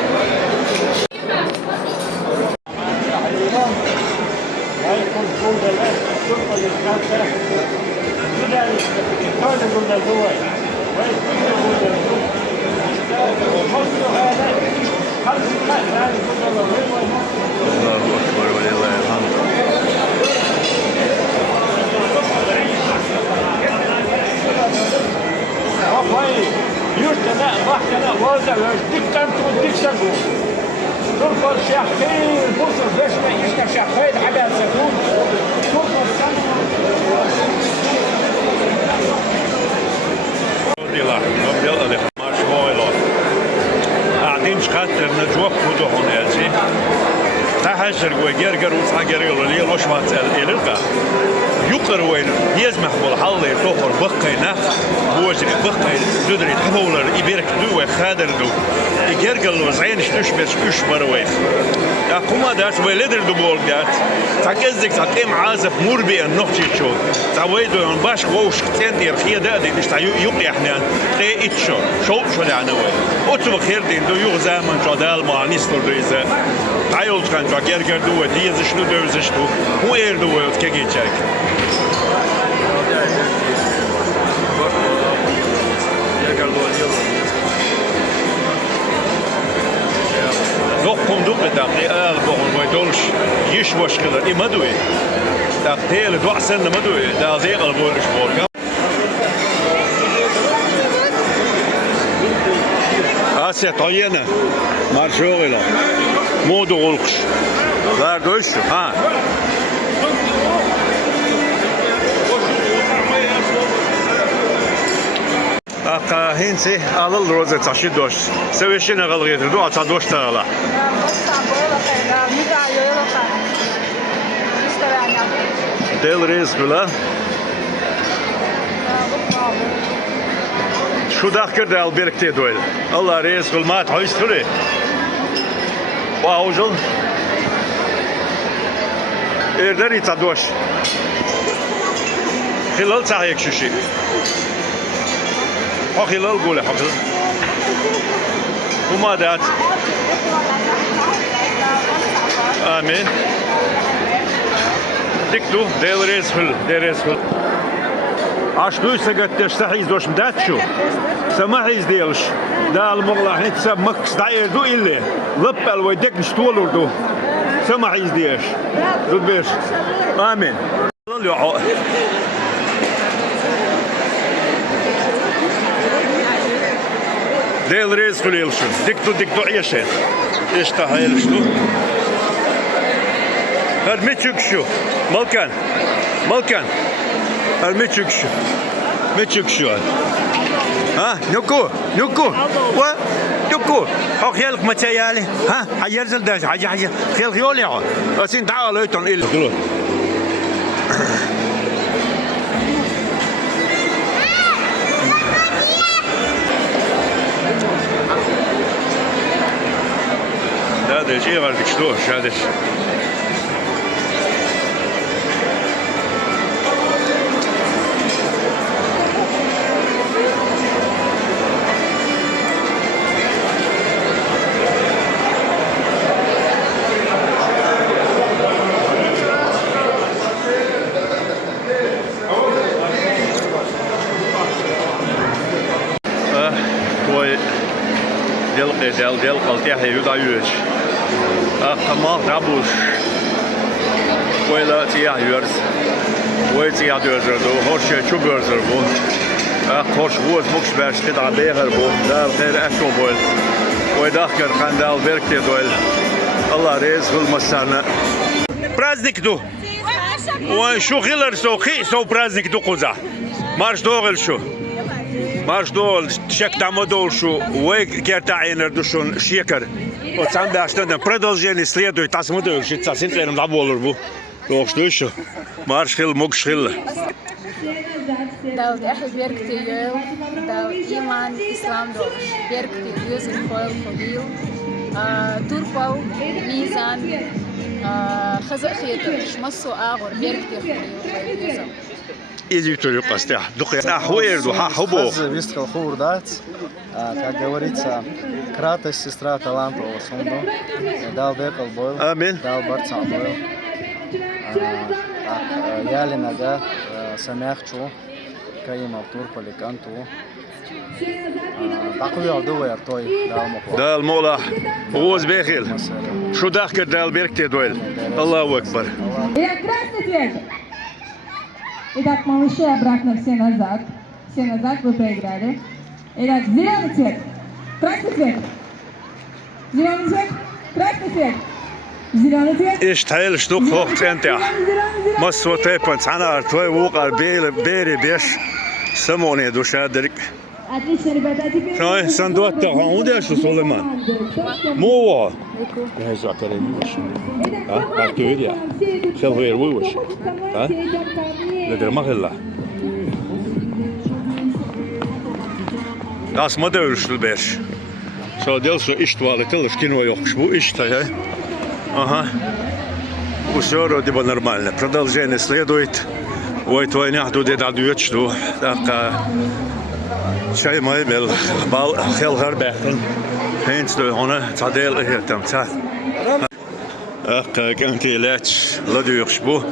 الله أكبر ولله الحمد. يرتنا ضحكنا وازع دكتور دكتور ترفض شاخين بوصل باش ما يشكر شاخين على سكون ترفض يلا مارش مويلو قاعدين شخاطر نجوك خدو هون يلزي تحشر وجرجر وصاجر يلا ليه لوش ما تسأل إلقى يقر وين يزمح بالحل يتوفر بقي نخ بوجري بقي تدري تحولر يبيرك دو خادر دو يجرجر وزعين شتوش بس إيش برويخ Ja, kuma das weledir du bol gat. Takezdik takem azef murbi an nochtcho. Tawaido an bash rosh ktendir khida di sta yuq yahna. Qe itcho. Shop شو يعني وين؟ أتوب خير دين دو يوم زمان جدال ما نيستر بيزه. تعيل كان جاكر كردو وديز شنو دوز شنو. هو يردو وتكجي تشك. Kom doe dat de aardappel bij dolch is waarschijnlijk in Madoe. Dat hele dwarsen in Madoe, daar is heel veel gesproken. Aset ayene, maar zo wel. Modolks, daar dus, ha. Aka hinsi alal roze taşı doş. Sevişine kal getir. Dua ta doş tağla. Del reis kula. Şu dakika da al birlikte doydu. Allah reis kılmat hoşturi. Wow jol. Erderi ta doş. Hilal sahik şuşi. خلال قوله حقل وما دات آمين دكتو ديريز فل عشتو سقط تستحيز دوش مدات شو سماحيز ديلش دا المغلح نتسب مكس داير دو إلي لبال ويدك نشتولور دو سماحيز ديش دود بيش آمين Del reis kulilşun. Diktu yaşayın. İşte hayır şu. Her meçük şu. Malkan. Her meçük şu. Meçük şu. Ha? Nuku. Wa? Nuku. Hak yelk materyali. Ha? Hayır zildaş. Hacı. Khil yol ya. Asin تعال ايتون il. هذا شيء ما تكشلوش هذا دل قلتي هيدا يوش قمار رابوش ولا تيا يورز وتيا دوزر دو هوش شو بورزر بو خوش روز مكش باش تدع بيغر بو دار غير اكو بول ويدخر خندال بيركتي دول الله ريز في المسانة праздник دو وشو غيلر سو خي سو праздник دو قوزا مارش دوغل شو Marš dol, ček tamo dolšu, uvijek kjerta einer dušun šjekar. Od sam da što ne продолжение следует, ta smo dojuši, sa sintlenom da bolur bu. Dok što išo, marš hil, mog šhil. Dal ehe berkti jöl, dal iman islam dolš. Berkti gözün koyul kobil, turpav, mizan, خزق خيتر شمسو آغر بيركتي خيو إيجي تريق أستيع دقيقة أحوير دو حبو Хазы висткал хурдат, как говорится, кратость сестра талантова сунду. Дал декал бойл, дал барца бойл. Ялина да самяхчу, каима турпали канту. Такой алдовый артой дал мохо. دال مولا غوز بيخيل شو داخل دال بيركتي دويل الله أكبر. Красный цвет. Итак, малыши, обратно все назад. Все назад, вы проиграли. Итак, зеленый цвет. Красный цвет. Зеленый цвет. Красный цвет. Зеленый цвет. إيش تهيل شتوك هوقت أنت مصر تيبن سنة أرتوي وقع بيري بيش سموني دوشادرك. Отлично, ребята. Теперь... Şay sen duatta hangi yaşlı Süleyman? Mo. Ne zakare mi şimdi? Ha? Bak öyle ya. Sen ver bu iş. Ha? Ne der mahalla? Das model şul beş. So del so iş tuvalet alır kino yokmuş bu işte ya. Ага. Все вроде бы нормально. Продолжение следует. Ой, твой няхду де дадует, что так чай май бел бал хел гарбехтен. Хейнс до она تعديل هي تم تا. كنت لاش لدو يخشبو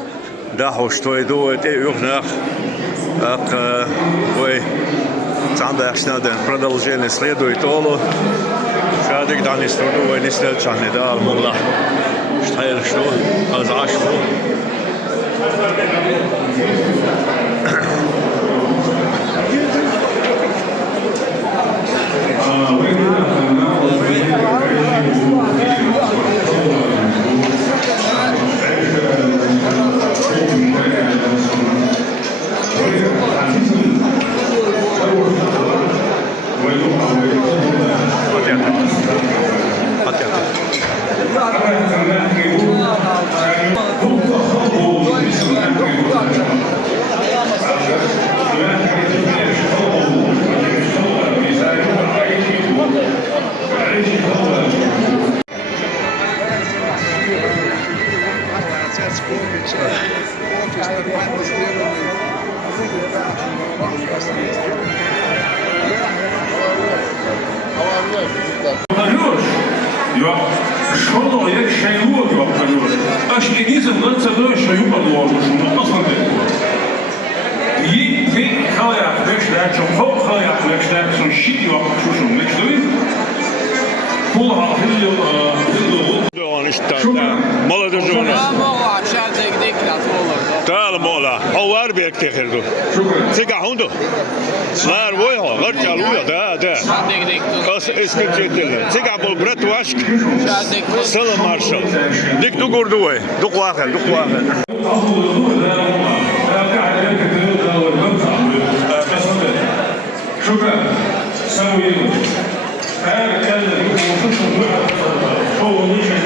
ده هوشتوي دو تي يخنخ ой تعمل شنادن продолжение следует όλо شادك داني ستودو وين يستل شان ده المولى شتايل شو از عاشو Школа, я шайву, аж и не знаю, что шайву подложу, что мы посмотрим. И ты халят, вешляешь, что халят, вешляешь, что щит его шушу, вешляешь. Пол халил, молодой жена. تعال مولا حوار بيك تخردو سيكا هوندو نار ويها غير تعلوية ده اسكت جدل سيكا بالبرت واشك سلام مارشال ديك دو قردوي دوق واحد شكرا سوي هذا كان هو نيجي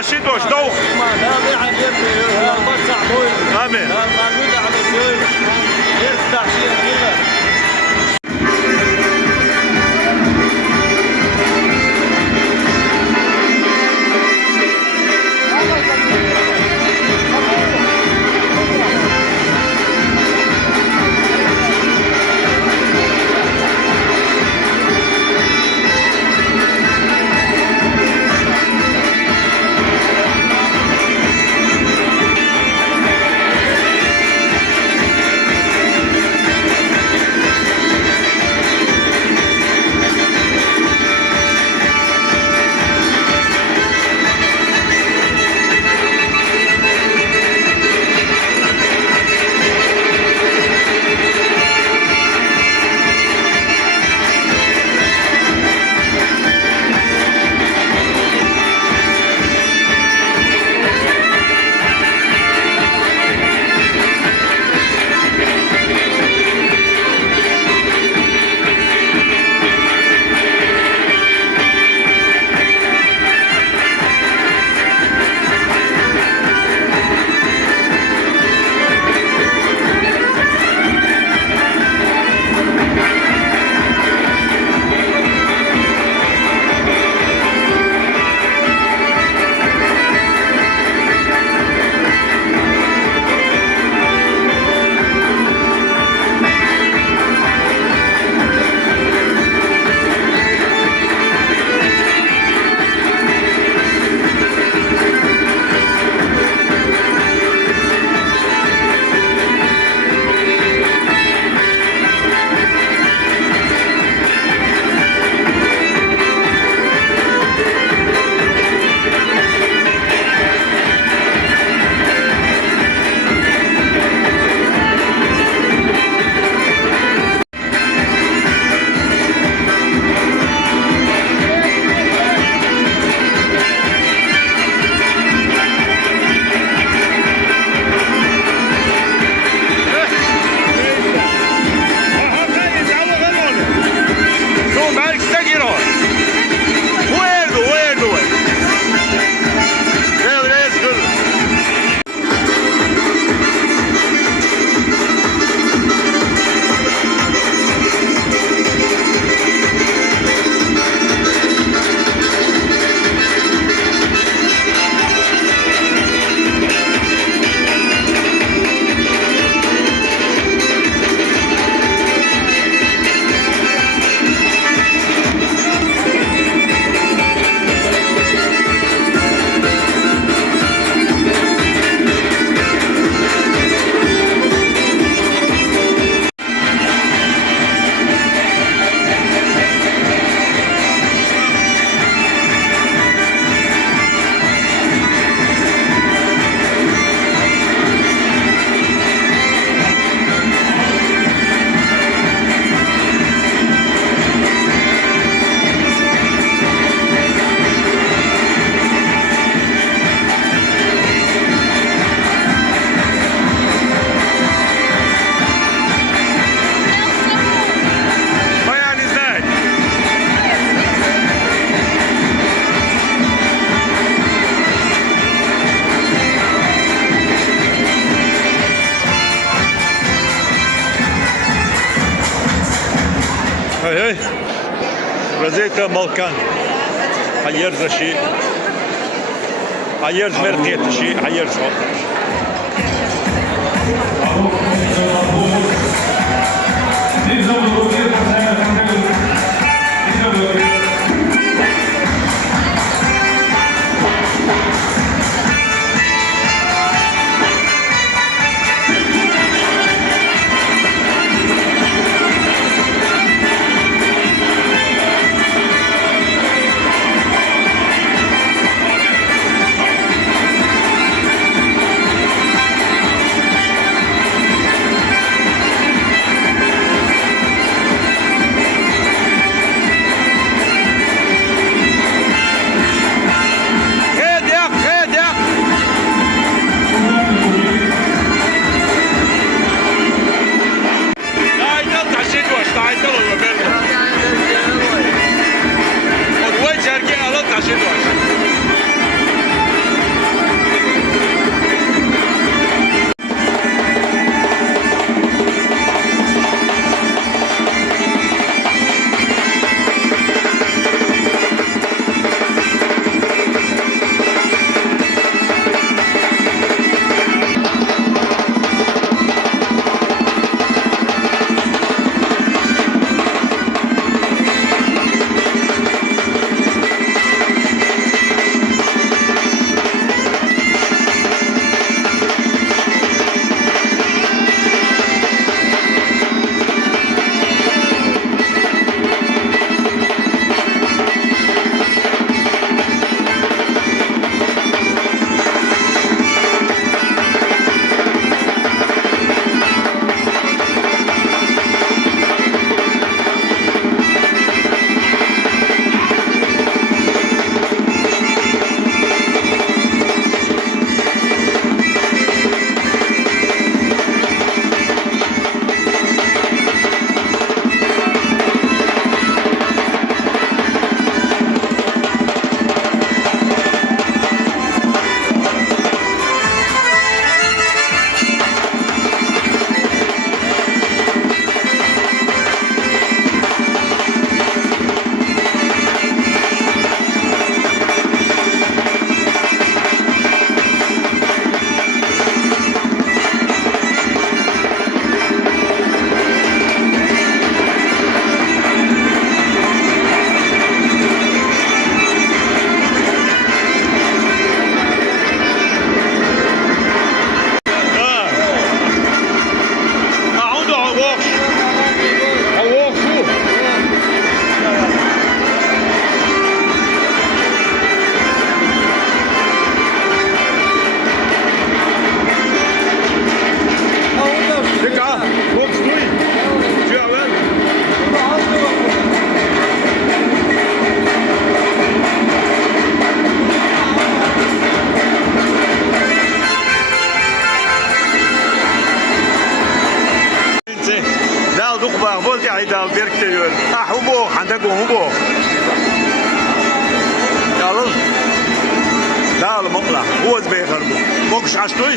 عشيدوش دوخ امين هي رزيتا مالكان حيرز شيء حيرز مرتيت شيء حيرز Mokš aštoj?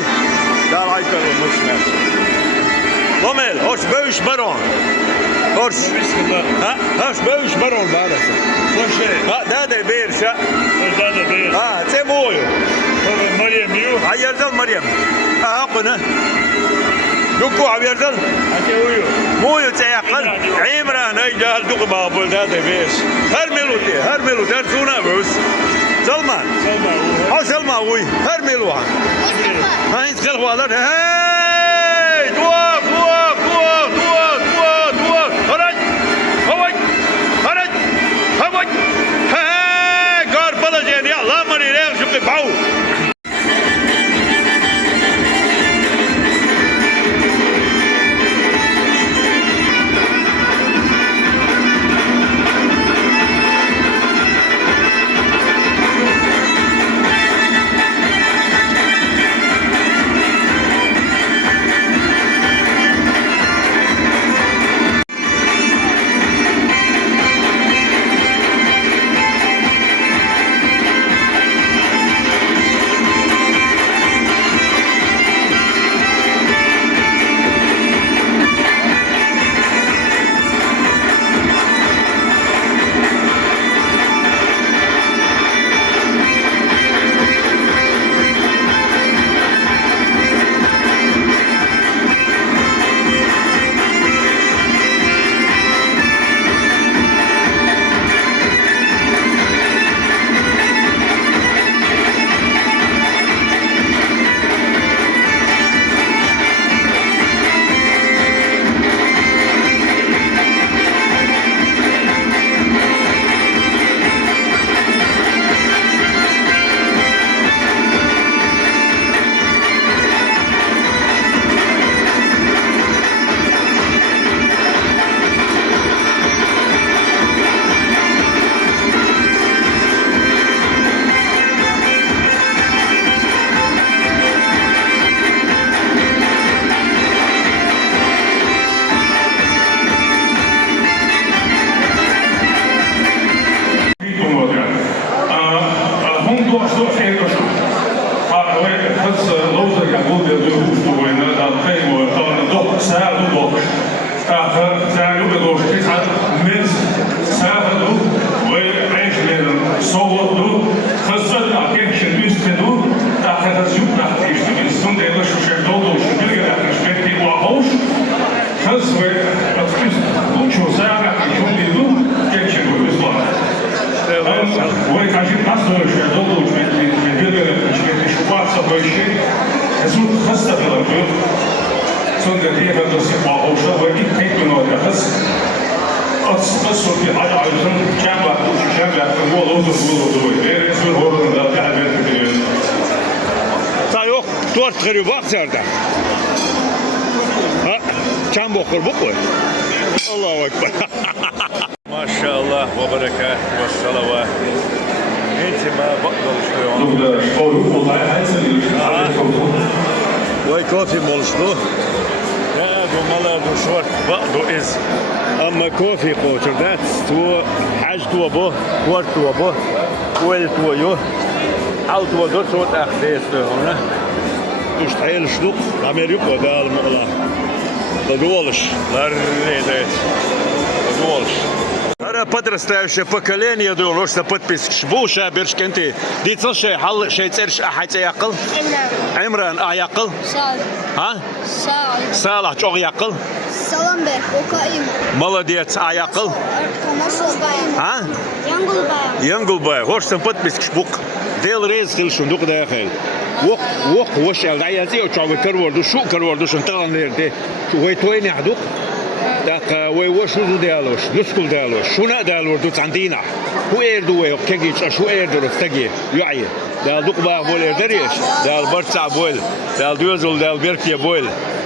Dāvaj karu mokšmēs. Lomēl, hoš bējuš baron. Hoš. Ha? Hoš bējuš baron bārasa. Hoš. Ha, dādē bērs, ja? Hoš dādē bērs. Ha, ce moju. Mariam yu. Ayarzel Mariam. Ha, haqqına. Dukku ayarzel. Ate uyu. Moyu ce yakal. İmran ay dal dukku babul dādē bērs. Her melut, her suna bērs. Salman. Ha Salman uy. Her meluhan. Ha, int khalwalar. Hey! Dua. Haraj. Hey! Gar balajeni Allah mari rev şuqi bau. Dört kırıyor bak zerde. Ha, çam bokur bu koy. Allahu Ekber. Maşallah ve berekat ve salavat. Enti ma bakdal şuyu. Vay kofi moluştu. Ya bu malar bu şort bakdo iz. Ama kofi kotur dat tu hac tu bu, kvart tu bu. Kuel tu yo. Al tu dört sot ahdes tu ona. Tustayel şluk Amerika dal mola. Додолж, ларнедет. Додолж. Ара подрастающее поколение думаю, что подписчик буша бершкенти. Дицл шей хал шей церш ахац яқыл. Имран аяқыл. Ha? Салах çok яқыл. Salamberg, Okaim. Молодец, аяқыл. Ha? Янгулбай. Hoşsan подписчик бук. Del rez kılşun duk da yakıl. Wok hoş el dayati o çabuk karvardu şu karvardu şun talan nerede. Şu way toy ne haduk. Tak way waş uzu dialoş. Nuskul dialoş. Şuna dialordu tandina. Hu erdu way kegiç şu erdu rastagi. Yu'ay. Dal duk ba bol erderiş. Dal barça bol. Dal düzül dal berkiye bol.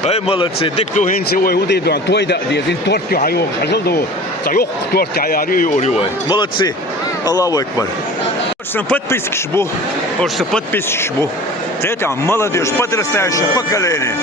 Ay malatse diktu hinsi way hudi doğan toy da diyezin tortu hayok. Hazıldı o. Tayok tortu ayarı yoruyor. Malatse. Allahu Ekber. Hoşsan подписчик bu. Hoşsan подписчик bu. Это молодежь, подрастающее поколение.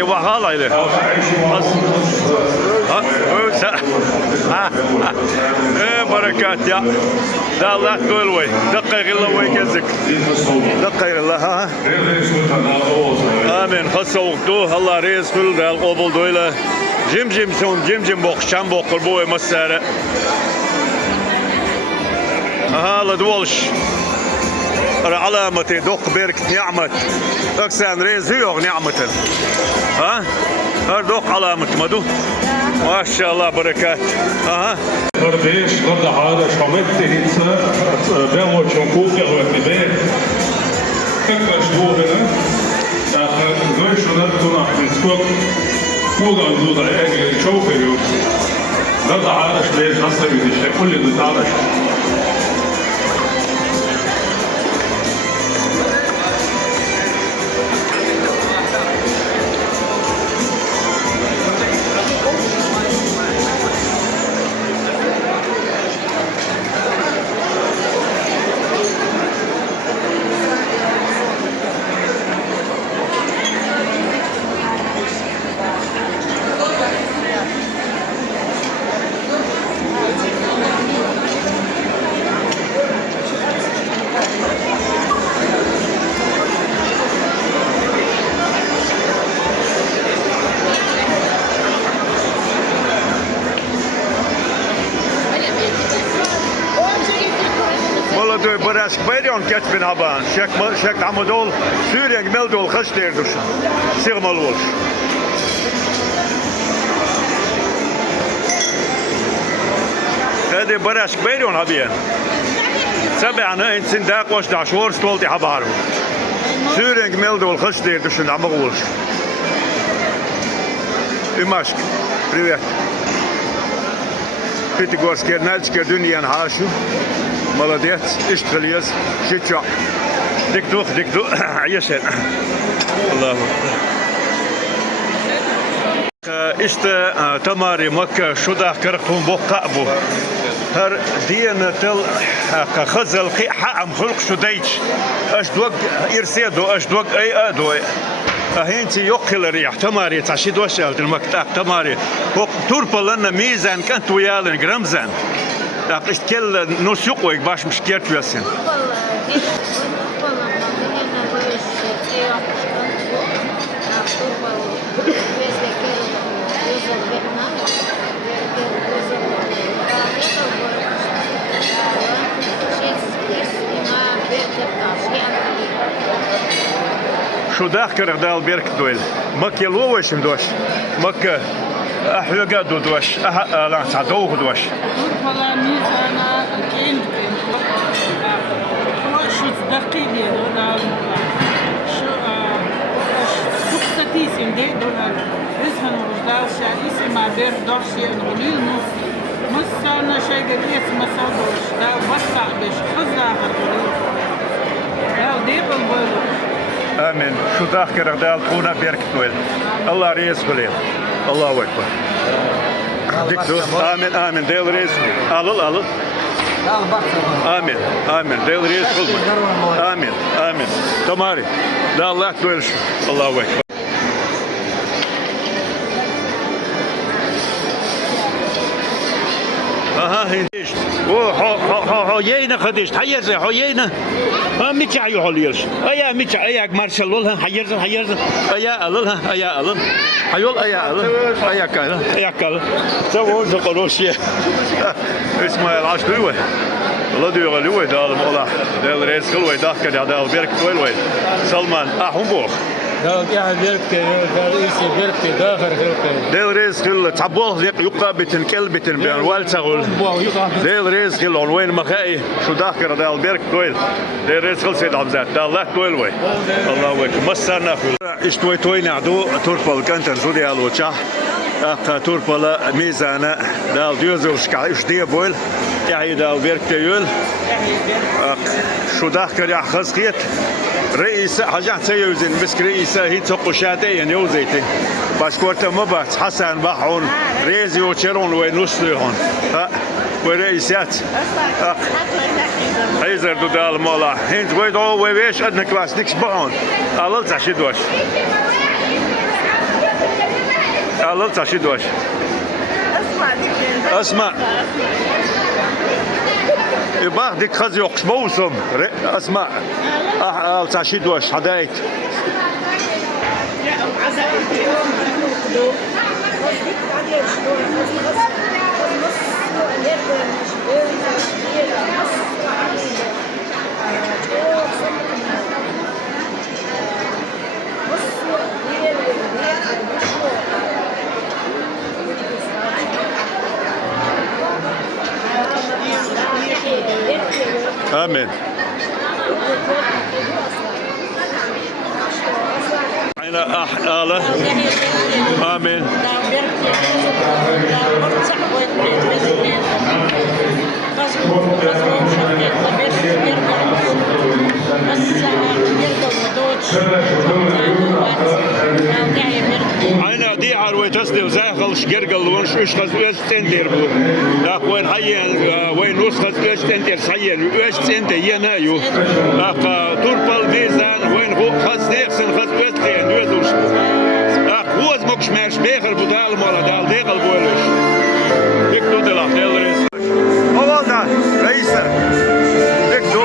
تي وحالة إليه بركات يا دا الله تولوي دقيق الله ويكزك دقيق الله ها آمين خاصة وقتو الله ريز كل دا القبول دويلة جم سون جم بوق شام بوق قربوه مسارة ها لدولش علامة دوق بيرك نعمة أكسان ريز هيوغ نعمة ها هردوق علامة مدو ما شاء الله بركات ها Norvège, Gardehara, Schwamette, Hitze, Bermo, Schonkoke, Rötnebek, Kökler, Schwobene, Deutsch und Altona, Skok, Kuga und Duda, Egel, Schofel, Gardehara, Schwäge, Hasserüdisch, der Kulle, du Tarasch. Barask Berion Ketbin Haban, Shek Amadol, Syrian Meldol Gesteerdus, Sirmalos. هذه Barask Berion Habien. سبعنا إن سنداق وش داشور ستولتي حبارو. Syrian Meldol Gesteerdus en Amaros. Imashk, привет. Пятигорский Нальчик Дуньян Хашу. Молодец, اشتغل شجع دكتور عيشن الله اشت تماري مكة شدا كرخون بقابو هر دين تل خزل حام خلق شديج اشدوق يرسيدو اشدوق اي ادوي هينتي يوكل ريح تماري تعشيد وشالت المكتاب تماري توربل لنا ميزان كانت ويالن جرمزان إيش كل نسوق ويك باش مش كير توسين. شو داخل دال بيرك دويل مك يلوش مدوش مك أحلى قدو دوش لا تعدوه دوش والله ميزانا كاين شو دقيقة ولا شو سكستيسيم دي دولا رزقنا وجداو شعيسي ما بير دورشي نقوليل مصانا شيء قديس مصادوش دا وسع بيش خزا هرقوليل دا ديب البولو آمين شو داخل دال كونا بيرك دويل الله ريس قليل الله أكبر دكتور آمين آمين ديل ريس ألل آمين آمين ديل ريس آمين آمين تماري لا الله أكبر الله أكبر هنديش هوينا خديش حيرز هوينا ميتشا يهوليش ايا ميتشا ايا مارشال لها حيرز ايا الها ايا الن هيول ايا الن ايا كالا سووا زقروشي اسمه العشلوه الله ديو غلوه دال مولا دال ريس كلوه داك دال بيرك كلوه سلمان احمبوخ دال بيرك داخل دال ريس كل تعبوه يقا بتن كلبتن بين والتغول دال ريس كل وين مخاي شو داخل دال بيرك كويل دال ريس كل سيد عبزات دال لا كويل وي الله ويك مسرنا اشتوي توي نعدو توربال كانتر زودي الوتشا توربال ميزانه دال ديوزو شكايش دي بويل يعني دال بيرك تيول شو داخل يا خزقيت رئيس حاجات سيوزن بس رئيس هي تقشاتين يوزيتي باسكورت مبات حسن بحون ريزي وشيرون وينوسلون ورئيسات هيزر دودال مولا هند ويدو ويش ادنا كلاس نكس بحون على تعشدوش الله تعشيد واش اسمع يبقى ديك خزي وقش موسم اسمع تعشيد واش حدايت آمين أنا أحلى آمين أنا دي عروي تصدق زاخل شجرجل ونش إيش خذ تندير بو لا وين حيان وين نص خذ تندير حيان إيش تندير ينايو لا توربال ديزان وين هو خذ نيكسن خذ وستين يزوج لا وز مكش ماش بيخر بدال مرة دال ديقل بولش ديك دو لا دلريس أول ده رئيسة ديك دو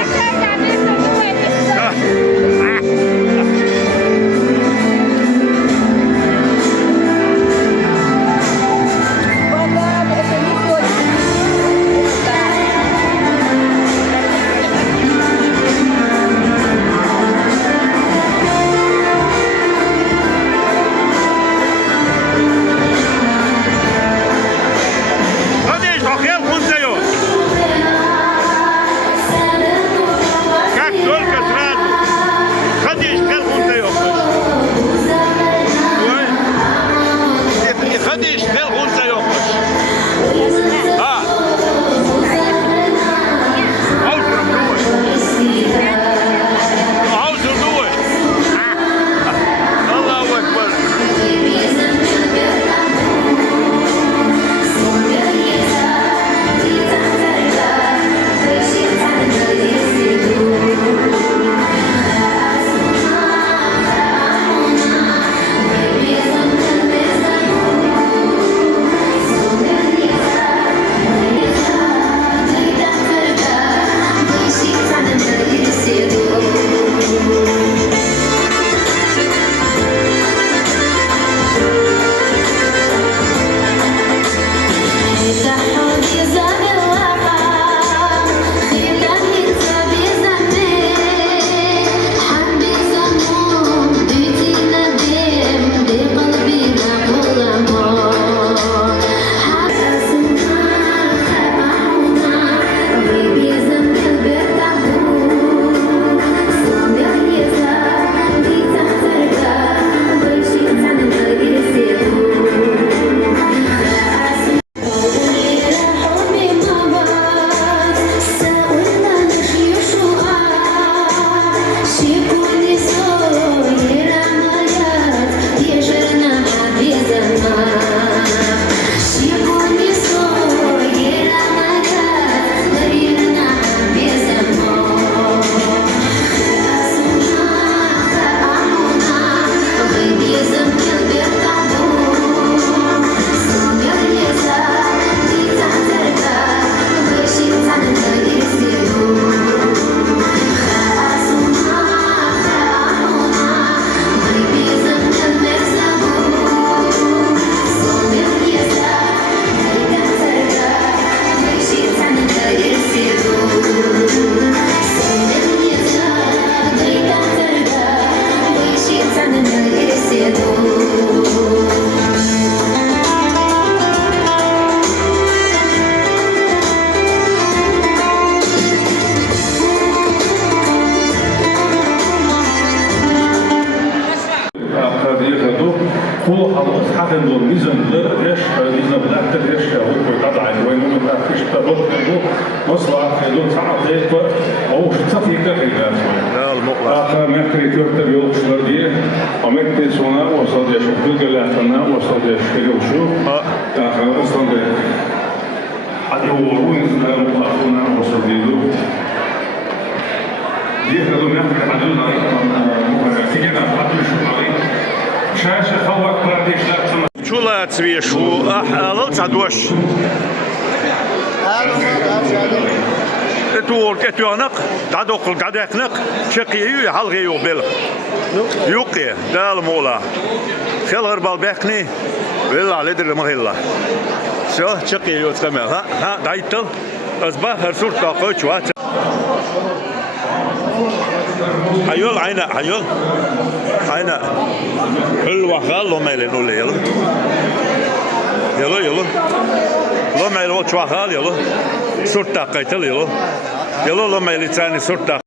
شات سويش وأحلل تعدوش اتوانق دادوق القداقنق شقيو حلغيو بيل يوقي دال مولا خيل غربال بيخني بالله لدر مهلا شو شقيو تمام ها دايتل أصبح هرسور طاقة شوات حيول عينا حيول عينا الوحال لو ميلين ولا يلا يلا يلا لو ميلين وحال يلا سور طاقة يلا يلا لو ميلين ثاني سور طاقة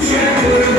دوه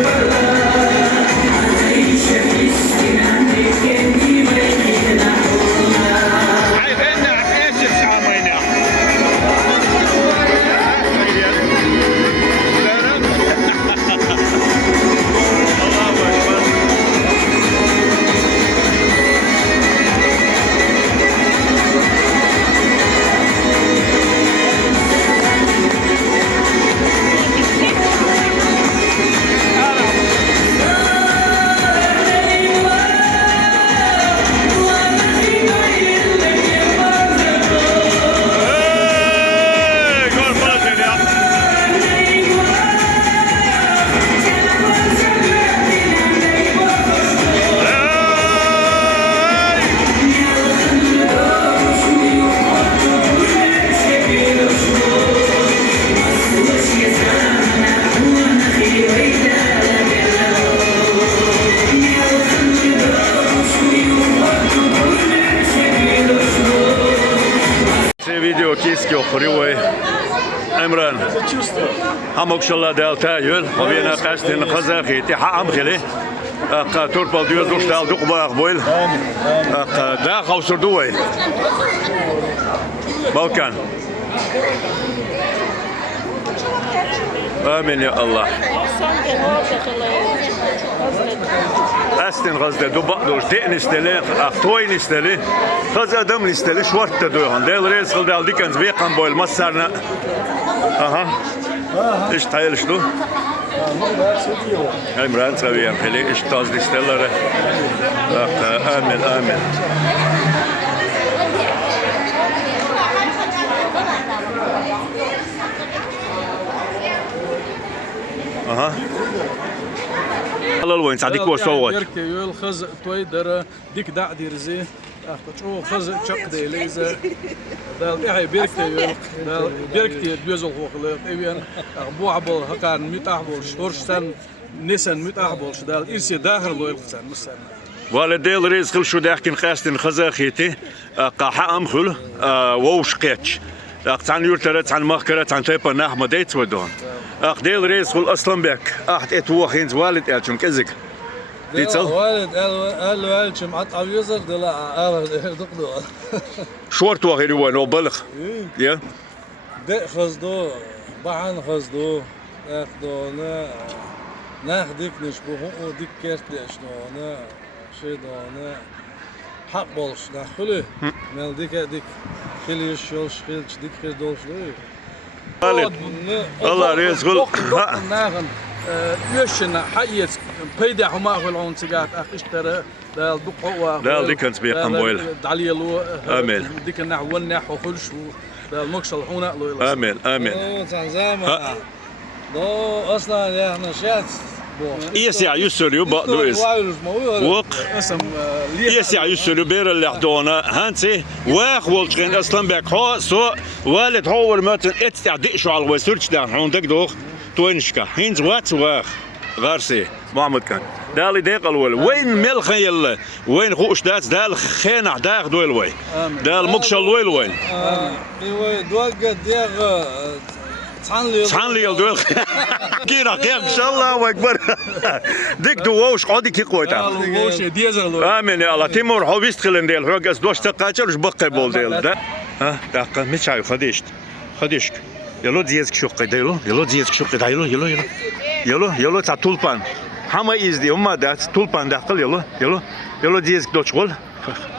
فيديو كيسكي وخريوي عمران همك شاء الله دال تايل وبينا قاستين خزاخيتي حقم خلي توربال ديوز دوش دال دوق باغ بويل دا خوسر دوي بالكان آمين يا الله أستن غزة دبق دوش تين استلي أختوين استلي غزة دم استلي شورت دويهن ديل ريس خل دال ديكنز بيقام بويل مسارنا أها إيش تايل شلو عمران سويهم خلي إيش تاز ديستلره آمين آمين أها الله وين صديق وصوت يركي يول خز توي در ديك دع ديرزي أخذ خز شق ديليزة دال إيه بيركي يول دال بيركي بيزل خوخلق إيبيان أبو عبول هكان ميت عبول شورشتن نسن ميت عبول دال إرسي داخل لو يلقسن مسنا والديل ريز خل شو داخل خاستن خزاخيتي قاحة أمخل ووش قيتش أقطعن يورترت عن مخكرت عن تيبا نحمة ديت ودون ديل ريز خل أصلا بك أحد إتوخين والد ألشم كزك ديتصل والد ألشم عط عويزر دلا دقدو شورت وغير هو نوبلخ يا ده خزدو بعن خزدو أخدونا ناخدك نشبهه وديك كرت لأشنونا شيدونا حق بولش ناخله مال ديك خلي الشول شخيل ديك خير دولش ليه الله رزق ناخن يشنا حيت بيدا حما غلون سجات اشترى دال دقوا دال ديكنز بيقام بويل علي لو امين ديك النحو ونح وخلش دال مكسل حونا لو امين امين زعما دو اصلا يا احنا شات يسع يسوليو بعضو إس وق يسع يسوليو بير اللي حدونا هانسي واخ والشين أصلا بك ها سو والد هو المتن اتستعدي شو على الوسيرش ده عندك دوخ توينشكا هينز وات واخ غارسي محمد كان دالي ديق الول وين ملخ يلا وين خوش داس دال خينع داخ دويل وين دال مكشل ويل وين ايوه دوق ديغ تحن لي الدول كيرا كير إن شاء الله أكبر ديك دووش قاضي كي قويتا آمين يا الله تيمور حويست خلين ديل هو قص دوش تقاتل وش بقى بول ديل ده ها دقة متشاي خديشك يلو ديزك شو قيدا يلو ديزك شو قيدا يلو تا تولبان هما إزدي هما ده تولبان داخل يلو ديزك دوش قول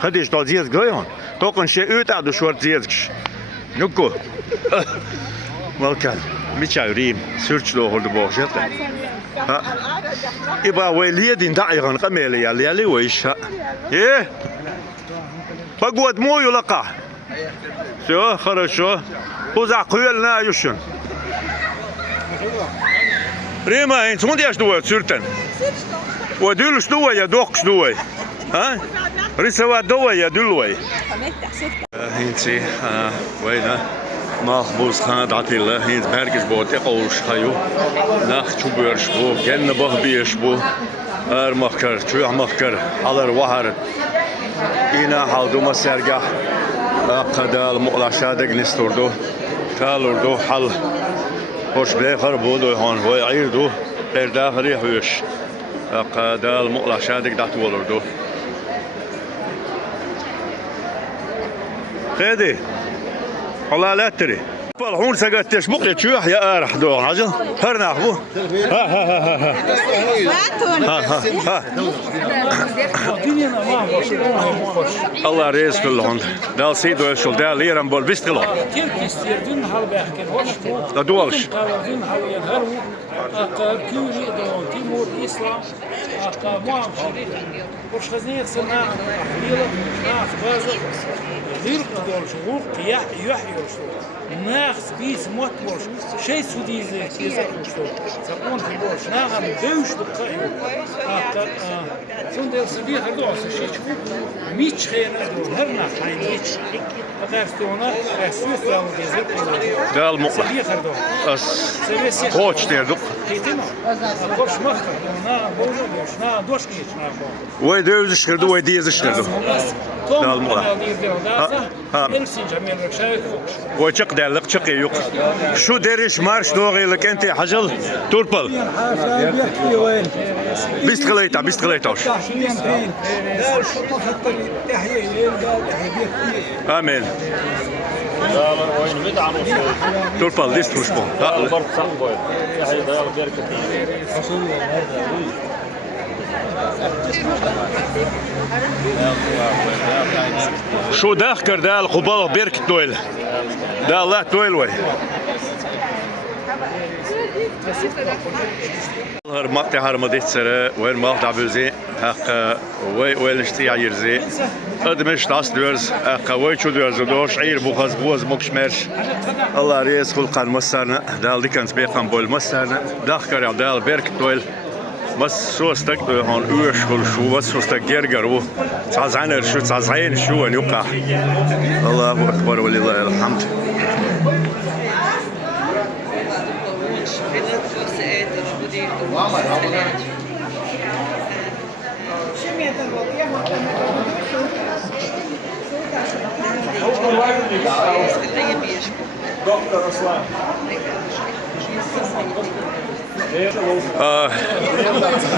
خديش دو ديزك غيون توقن شيء يتع دو شوار ديزكش نكو مالكان متشاي ريم سيرش لو هولد بوشت ها يبقى ويليدين داعيغان قميلي يلي ويش ها ايه بقود مو يلقى شو хорошо وزع قيلنا يشن ريما انت مو ديش دوت سيرتن ودولش دوه يا دوقش دوه ها ريسوا دوه يا دلوي هينتي وينا مخبوز خان دعتي الله هينت برگش بود اقولش خيو نخ چو برش بو گن به بیش بو مخکر چو مخکر حالر وهر اینا حالدو مسرگه قدال مقلشادق نستوردو تالوردو حل خوش بخر بودو هان وای عیردو غير داخل يحوش دا المقلع شادك دعت ولردو خيدي والله لا تري بالحون سقط تشبق يتشوح يا ارح دو عجل هرنا اخبو ها ها ها ها ها الله ريز كلهم دال سيدو يشول دال ليرم بول بيستلو لا دولش كيوري دون تيمور إسلام معهم شريك وش خزنية سماع حبيلة ناخ بازل ذيرك دول شغوق يحيي وشغوق ناخ بيس موت بوش شيء سوديزي يزاق وشغوق ساقون في بوش ناخ دوش دقائق سون سبيه هردو شيء شغوق ميتش خينا دول هرنا حين ميتش فقارستونا رسوس داون ديزير دال مقلع كوتش تيردو وي دوز شكردو وي ديز شكردو دال مقلع وي شق دالك شق يوق شو ديريش مارش دوغي لك انت حجل توربل بيست غليتا وش امين توربل ديست وش بون شو داخكر دال قبال بيرك تويل دا الله تويل وي هرمقتي هرمديت سرا وين ما دعبوزي حق وين اشتي عيرزي ادمش تاس دورز حق وي شو دورز دوش عير بوخز بوز مكشمرش الله ريس كل قان مسرنا دال دي كانت بيقام بول مسرنا داخكر دال بيرك تويل بس شو استك هون اوش كل شو بس شو استك جرجر تعزعنا شو تعزعين شو ان يوقع الله اكبر ولله الحمد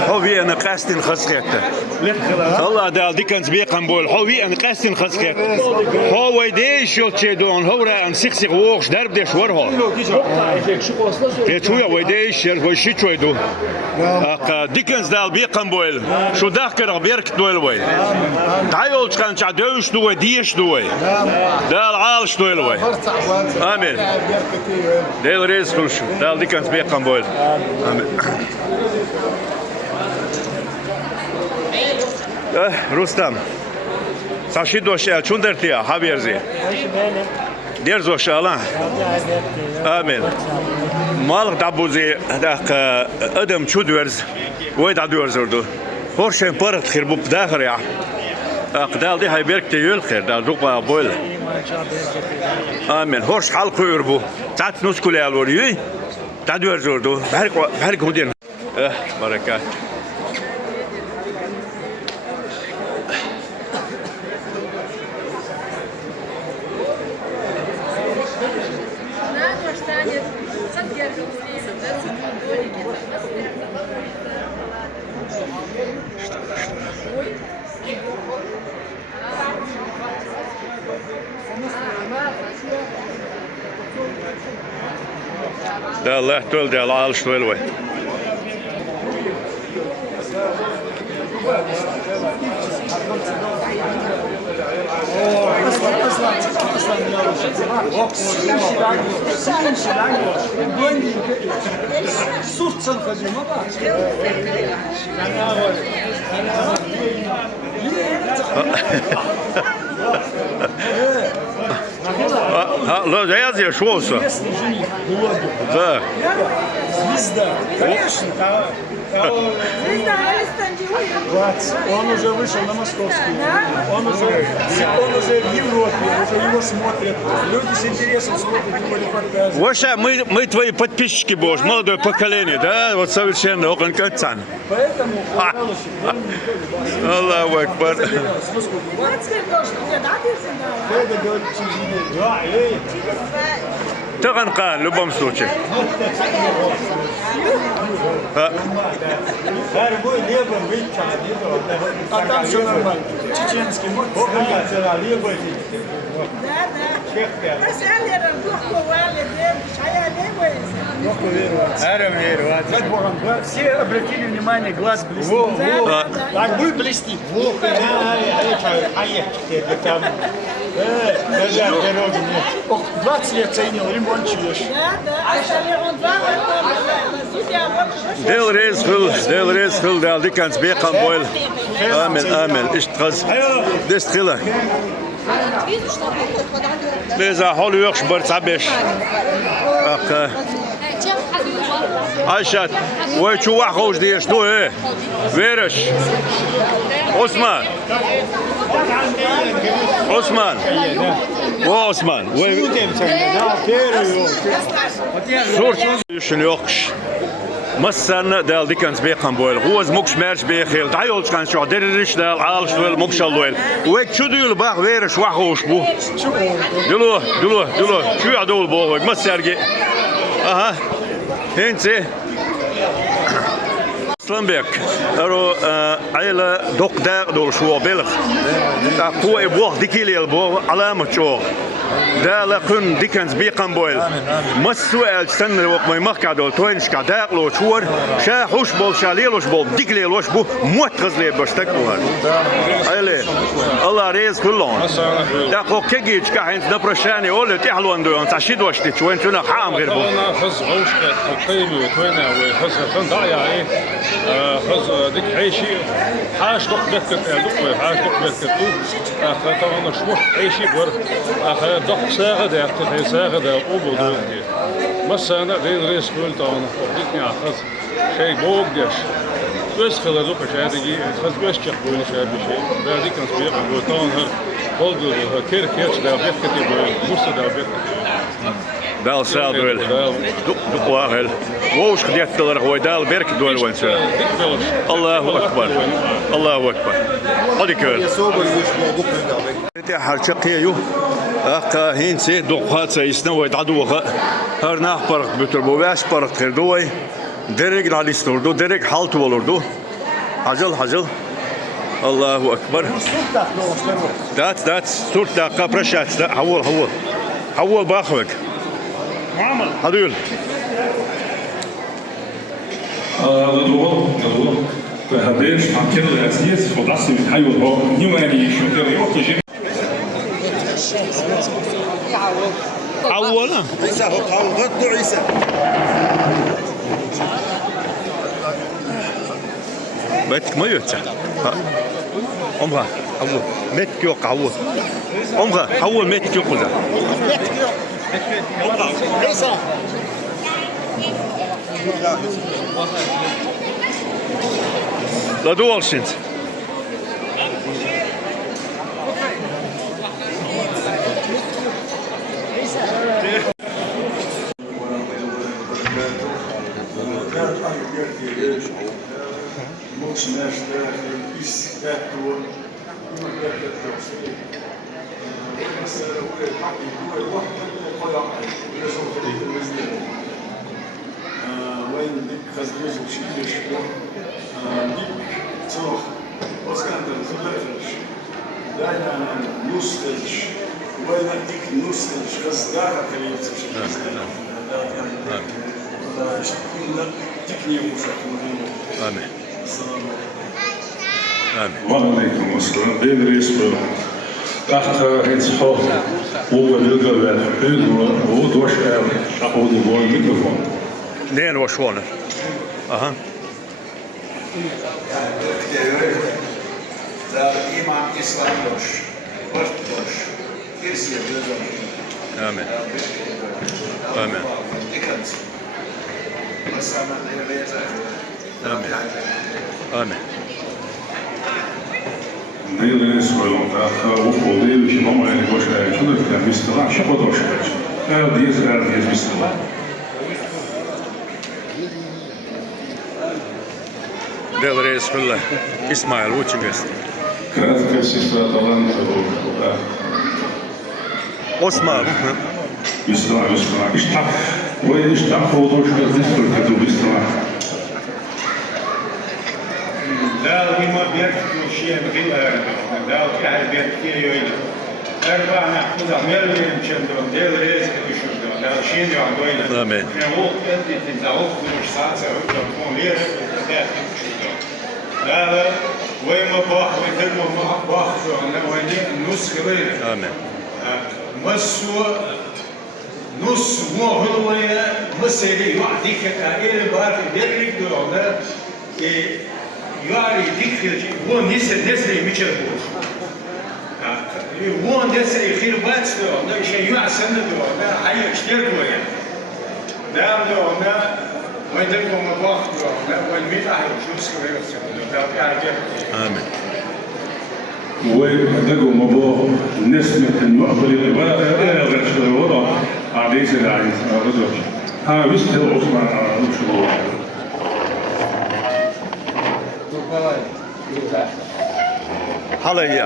هوي أنا قاستن خسخته الله دال ديكنز بيقام بول هوي أنا قاستن خسخته هو يديش يلتشدون هو رأن سخسخ ووش درب ديش ورها يتويا ويديش هو شيء شوي دو ديكنز دال بيقام بول شو داخل بيرك دول وي تعيول كان تعدوش دو ديش دو دال عالش دول وي آمين دال ريز كلش دال ديكنز بيقام بول رستم ساشي دوشا چون درتيا حبيرزي دير زوشالا امين مالك دابوزي داك ادم چو دورز ويدا دورزردو هورشن بارت خير بو داخر يا اقدال دي هاي بيرك تيول خير دا دوقا بول امين هورش حلق يربو تاعت نص كل الوري تا دورزردو بارك هودين بركات ده الله تول ده العالش تولوي لا ده yazıyor şu olsa. Да. Звезда. Конечно. Он уже вышел на московский. Он уже в Европе, уже его смотрят. Люди с интересом смотрят его репортажи. Вообще, мы твои подписчики, Боже, молодое поколение, да? Вот совершенно окон конца. Поэтому Аллаху Акбар. تغن قال لبم سوتشي Все обратили внимание, глаз блестит. Так будет блестеть. А я там 20 лет ценил, ремонтируешь. ديل ريز فل دال دي كانت بيقام بويل آمن اشتغز دستخلة لذا حول يخش برت عبش عايشات ويشو وحوش ديش دو ايه ويرش عثمان صورت يشن يوقش مسن دال ديكنز بيقام بويل هو مكش مارش بيخيل دايولش كان شو دريش دال عالش ويل مكش اللويل ويك شو ديول باخ ويرش وحوش بو دلو شو يعدول بو مسرجي اها هنسي Slanbek, عيلة دق داق دول شو بلغ قوة بوخ ديكيلي البو علامة شو دا لقن ديكنز بيقام بويل مسؤول سن الوقت ما يمكع دول توينش كداق لو شور شا حوش بول شاليلوش بول ديكلي لوش بو موت غزلي بشتكوهر عيلة الله ريز كلهم دا قو كيجيش كاين دبرشاني أول تحلوان دو أنت عشيد واشتي شوين شنا حام غير بو خز عوش قيمة توينا وخز خن ضايع إيه خز ديك عيشي حاش دق بكت دق حاش دق بكت أخ طبعا شموح عيشي بور أخ دق ساعد يعتقد ساعد أبو دول بس أنا دين ريس كل طبعا ديتني أخذ شيء بوق ديش بس خلنا دوك شادي خز بس تقول شادي شيء بعدين كان سبيق أقول طبعا هالقول كير كيرش ده بكت يبغى مست ده بكت دال سال دويل دق واهل ووش خديت تلر هو دال بيرك دويل وين سال الله أكبر هذي كل تحر شقيه أقا هين سي دقات سيسنا ويتعدوها هرنا فرق بتربواش فرق خير دوي درج على استوردو درج حالت ولردو عجل الله أكبر دات صورة قبرشات حول باخوك هذول فهديش عم كل الأساس وضعسي من حي والهو نيواني شو كان يوقف جيم أولا عيسى هو غدو عيسى بيتك ما يوتسع أمها حول ميتك يوق حول أمها حول ميتك يوق ذا عيسى لا دول شنت وين بدك خزنوز وشيلش ديك صراخ بس كان تزلفش دايما نوستلش وين ديك نوستلش خز داخل كلمة آمين وعليكم السلام بين ريسبل تحت هيتس حوض هو بيلقى بالحبيل وهو دوش أخذ هو الميكروفون نين وشونا أها Da imam islam doš, vrt doš, kirsi je bilo آمين آمين ikanci. Masama ne veza. آمين آمين بين ريسبل تحت وفو ديل شي ماما يعني دوش شو ده كان بيستطيع شو دوش ديز بيستطيع ديل رئيس كله إسماعيل وتشجست كانت كسيستا طلعنا عثمان بسرعة بسرعة اشتاق واشتاق فوضوش كذستر كذو بسرعة لا ما بيرتكوا شيء بغير لا كهل بيرتكوا يويل أربعة نأخذ عمل شندون ديل ريز كشندون لا شيء يعدوينا آمين. نقول أنت تزعوك مش ساعة تكون ليه ده كشندون لا وين ما باخ وين ما باخ أنا وين نص كبير آمين. نص مو هو مسيري يعطيك كائن بار يدرك دونا ياري ديك هو نسر ميشل بوش هو نسر خير باتس دونا شيء يعسن دونا حي اشتر دونا دام دونا وين تكون مباخ دونا وين ميتاح شو سكوير دونا آمين. ودقوا مبوه نسمة المقبل الورا عديس العيس رجل ها بيستوى عثمان وشو حليا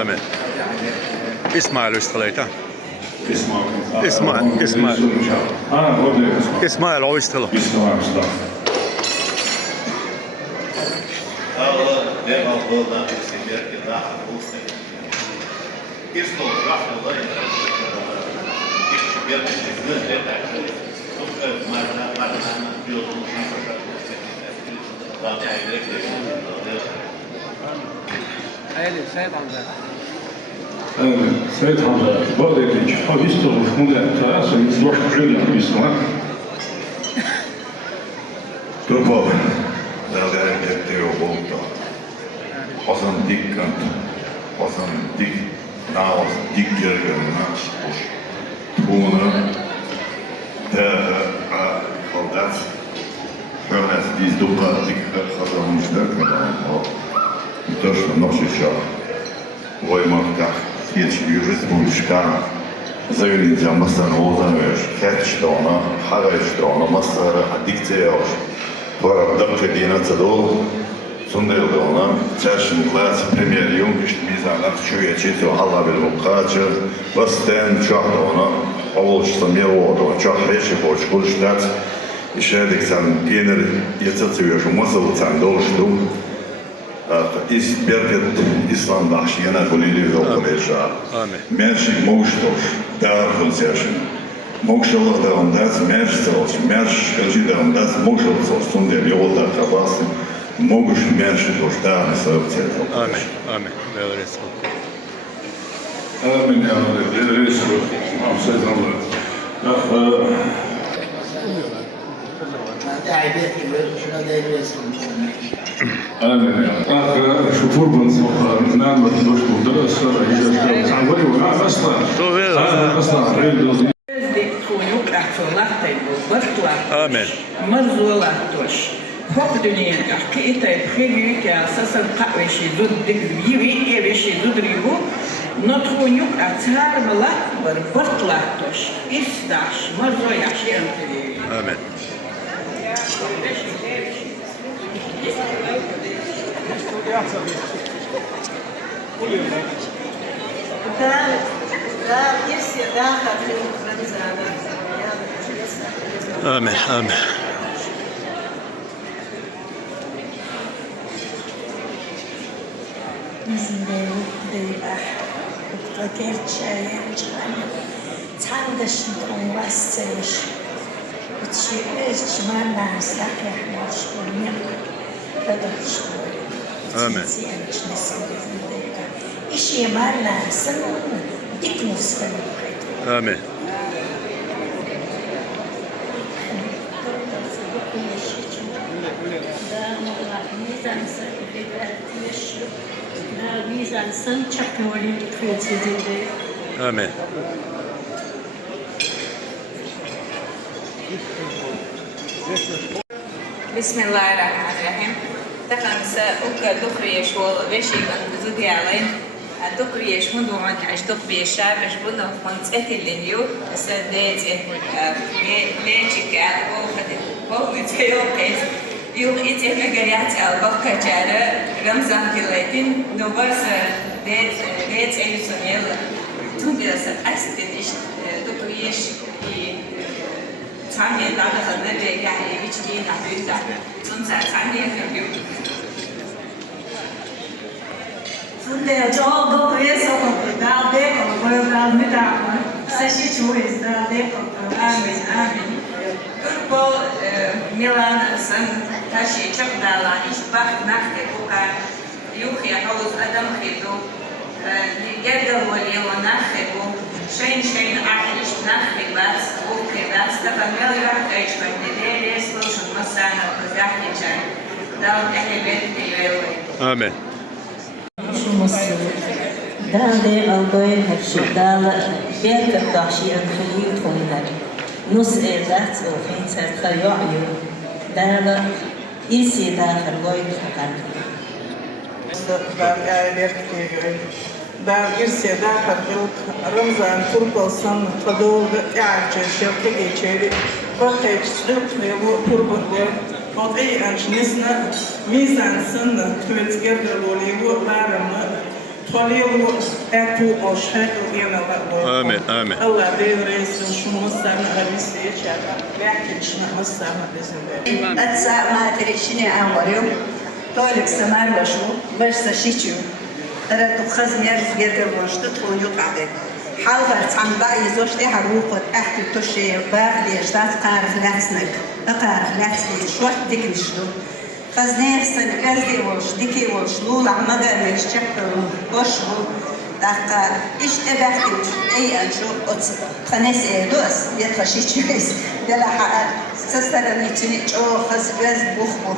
آمين. إسماعيل واشتغلت إسماعيل واشتغل سيد حمزة بدأت حديثه وشمولة ثلاثة يصلح عليا بسمع Grupo del Teo Volta, Hasan Dikkant, Hasan Dik, Naas Dikkergen, Naas, Tone, Haldat, Hörnes, die Dukka, Dikker, Hasan Stärker, też nosić Wojmarka, jeśli już Polska, zajęcia masanowa, wiesz, Hedstona, Haraldstona, Masara, Addikcja, Pora Dabkedina Cadol, Sundeldona, Ceshin Glas, Premier Jungish, Mizanat, Czujecie, to Allah Belmukacze, Basten, Czahdona, Ołóż Samiewodo, Czahreczy, Boć, Kulsztac, i Szedek San Piener, Jecacujesz, Masał San Dolsztu, Berket İslam'da yana kolili yollarıca. Mersi moştos, dağın session. Moşalı da ondas mersos, mers kaçı da ondas moşos sunde yolda kabası. Moguş mersi dostan sabçe. Amin. Amin. Veresin. Amin ya Rabbi. Resul. Amsaydan. آمين. شوفوا بنصفها نعم دوش مدرس إذا تعودي ولا أصلا. أصلا. آمين. مزولاتوش. فوق دنيا كيتا بخير كأساسا قويشي ضد يبي يبيشي ضد ريبو. نتخونيك أثار ملات بربطلاتوش. إستاش مزوياش ينتهي. آمين. آمين. آمين. آمين. آمين. آمين. بسم الله الرحمن الرحيم. تكلم سأوكا دكريش وبشي بزودي علين دكريش هندو عن عش دكريش شابش بنا كنت أتلينيو سديت لينشك وخد بوقت يوم كيس Yok etme geliyat albak kaçarı Ramazan kilaytin novas det elusonyel tüm biraz asitten iş dokuyeş tanrıya da ne de yani hiç değil da tunza tanrıya yapıyor. Sunday cho dokuyeş o da de o da ne da saçı çoğuz da de Amin amin. Kurbo Milan sen taşı çok dağla iş bak nakde buka yuh ya havuz adam khido gerda wali wa nakde bu şeyin ahliş nakde bas bu kedas da kamel rahat aiş bakte de solution masana kazahli çay dal ehbet diyor. Amin. دال الضوء هالشدال بيرك الضحشي الخليل تونها نص ذات وفين ساتخيعيو دال إيسي داخل غوي خان دال إيسي داخل رمزان تربة صن تدول إعجاج شركة شيري بقيت سلوك ليبو تربة وضعي أنش نسنا ميزان سن تويت قدر وليبو بارنا طليو أتو أشهد وينا الله آمين آمين الله بيريس شو مستمع بيسير شاطر بيحكي شو مستمع بيسير أتسا ما تريشني أموريو طولك سمار بشو باش سشيتشو ترى تخز ميرز جدر وش تدخل يقعد حلقة تعمل يزوجتي حروقة أحكي تشي باغ ليجدات قارف لاتسنك قارف لاتسنك شو تكنشلو فزنير سن كذي وش ديكي وش لولا مدى مش شكلو وشو دقا إيش تبعتك أي أنشو خناس دوس يتخشي تشويس دلا حق سسترني تني أو خز جز بخبو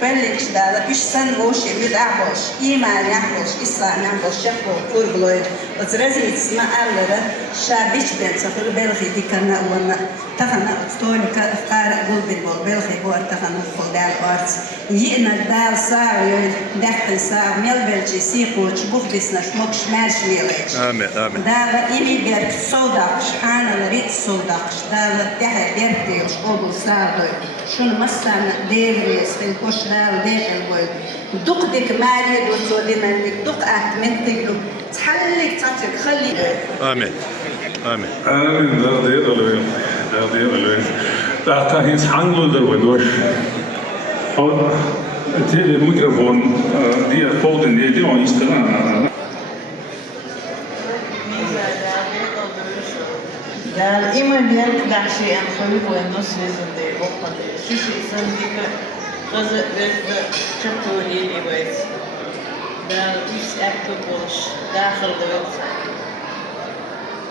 فليش دالا إيش سن وش يدعبش إيمان يحبش إسلام يحبش شكله كوربلوي وترزي تسمع الله شابيش بين سفر بلغي دي كنا ونا تخنا ستوني كفار قلبي بلغي بور تخنا خدال أرض يئنا دال ساعة دحت ساعة ميل بلجي سيقوش بوخ بسناش مكش مارش ميليش آمين آمين دالا إيمي بيرك صوداقش حانا لريت صوداقش دالا تحت بيرتيوش أبو ساعة شون مسانا ديريس في الكوش دال ديش البوي دق ديك مالي دوتو لمنك دق أهتمن تقلو تحلك تاتك خلي آمين آمين آمين لا دير ألوين لا دير ألوين لا تاهين سحنلو دروش حول تيلي الميكروفون دي فوضن دي وان يستلان دال إما بيرك دعشي أن خلوك ونص لازم دي وقت شيشي سنديك غزق بيرك شبتو ليلي بيت دال إيش أكتو بوش داخل دوت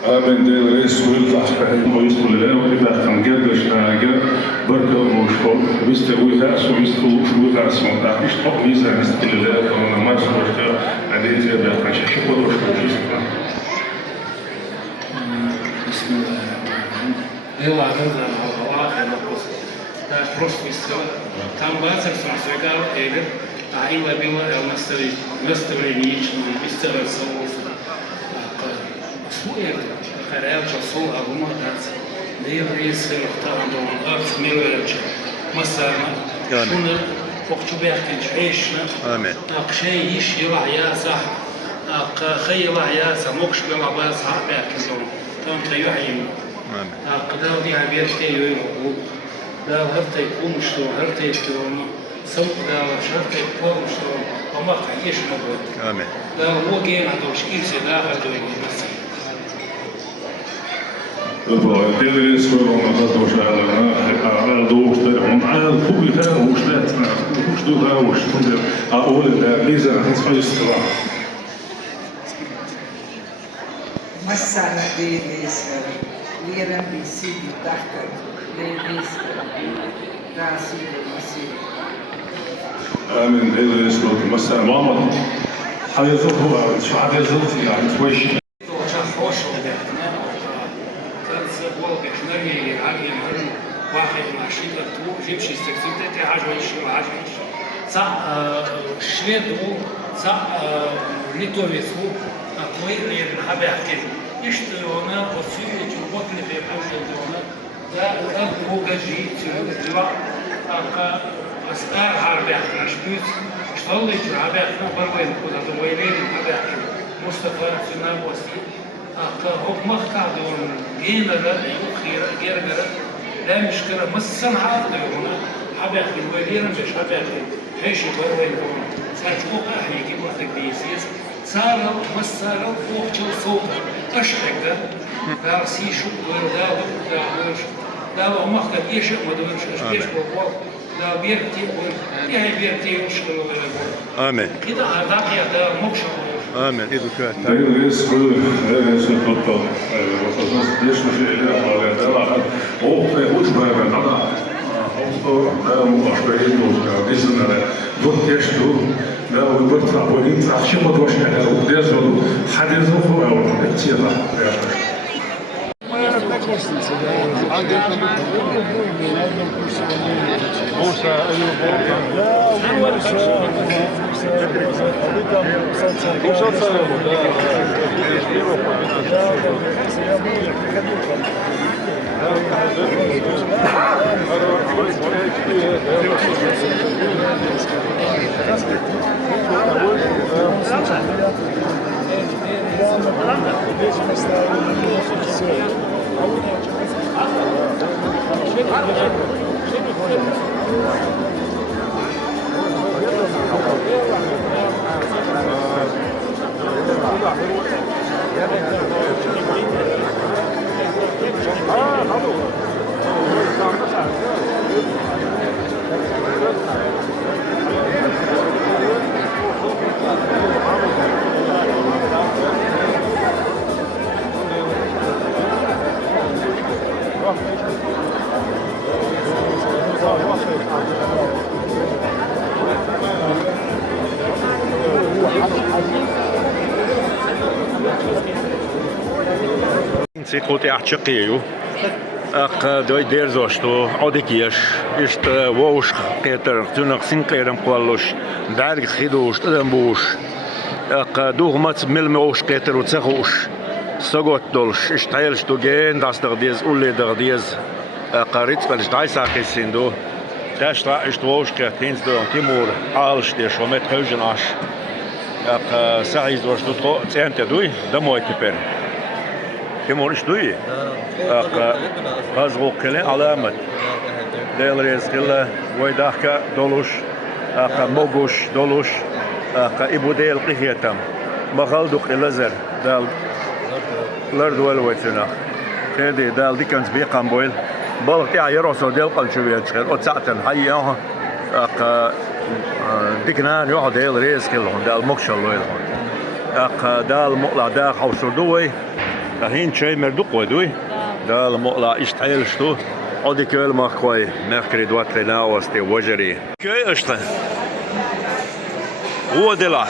آمين دي رئيس ولد أحفاد ويستو لله وإذا كان جرد شناجة بركة ومشكور بيستوي ذاس ويستوي ذاس وذاك يشتغل ميزان يستقل لله كمان ما يسوي شيء عليه زي بيعطي شيء شو بدو شو بسم الله الرحمن الرحيم. يلا عندنا الله ينقص. ده بروست مستوى. كان باسل سمسويكال إيجر. أيوة بيما مستوى نيش مستوى سووس. سوير خيرات شصول أبو مهدات. ليه رئيس اختار عندهم الأرض ميلوش. مثلا شون وقت بيحكي عيشنا. آمين. أقشي يش يلا يا صح. خيل يا سموكش بلا باس حق بيحكي لهم. تام تيوحيم. آمين. قدام دي عبير تيوي مقبول. دا هرتا يكون مشتوى هرتا يكون سوق دا شرطة يكون مشتوى وما تعيش مقبول. آمين. دا هو جيم عدوش إيسي دا هدوي بس. Det är det som är många förståslära alla då står om all full här och slät och stod där och stod där och det blir så att just det var مسانا دي بيسر ليرن بيسيدي تحت دي بيسر راسي بيسير من هذا الاسلوب مثلا ماما حيظل هو شو حيظل يعني شوي واحد مع شيء تروح جيب شيء استكتبت عجبني شيء عجبني صح شويدو صح ليتوفيسو أقوي غير حابة أحكي يشترونه وسيلة وقت في حاجة يشترونه ده الأرض هو جي تجوا أبقى بس عربي احنا شبيت اشتغلت عربي احنا بروين كذا دويلين عربي مصطفى سناب وسي هو مخكع دون جينا لا يخير غير غير لا مشكلة بس سمعة هنا حبيت بالويلين مش حبيت ايش بروين هنا صار فوق هيجي وقت ديسيس صاروا بس صاروا فوق شو صوت اشرق ده ده سي شو ده هم اخذ ايش ما دونش ايش بقول ده بيرتي هي بيرتي وشغل آمين كده هذاك يا ده مكشف آمين إذا كان Det er skød, så godt på. Og så det skal vi lære at være der. Og det er udspørget af andre. Og så der er nogle spørgsmål, og det er sådan, at du kan stå. Der er jo bare træt på en træt. Så må du også have det. Det er så du har det så for at sige dig. سيقوتي أحشقيو دوي دير زوشتو عوديكيش إشت ووش قيتر تنق سنقيرم قوالوش دارك خيدوش تدنبوش دوغمات ملموش قيتر وتسخوش سقوت دولش اشتايلش دوغين داس دغديز أولي دغديز قاريت قلش دايسا قيسيندو داشتا اشتووش كتينز دو تيمور عالش دي شومت خوجناش سعيز وشتو تقو تسيانت دوي دموي تبير تيمور اشتوي غازغو كلي علامة ديل ريز كلا ويداحكا دولوش موغوش دولوش إبو ديل قهيتم مغالدوك إلازر دال لرد والويتنا كيدي دال دي كانت بيقام بويل بالغ تاع يروسو ديل قلشوية تشغل وتساعتن حيا ديكنان يوحد ديل ريز كلهم دال مكشل ويلهم دال مقلع دا خوصو دوي هين شيء مردوق ودوي دال مقلع اشتعيل شتو عودي كيل ماخوي مخري دوات لنا وستي وجري كي اشتا هو دلع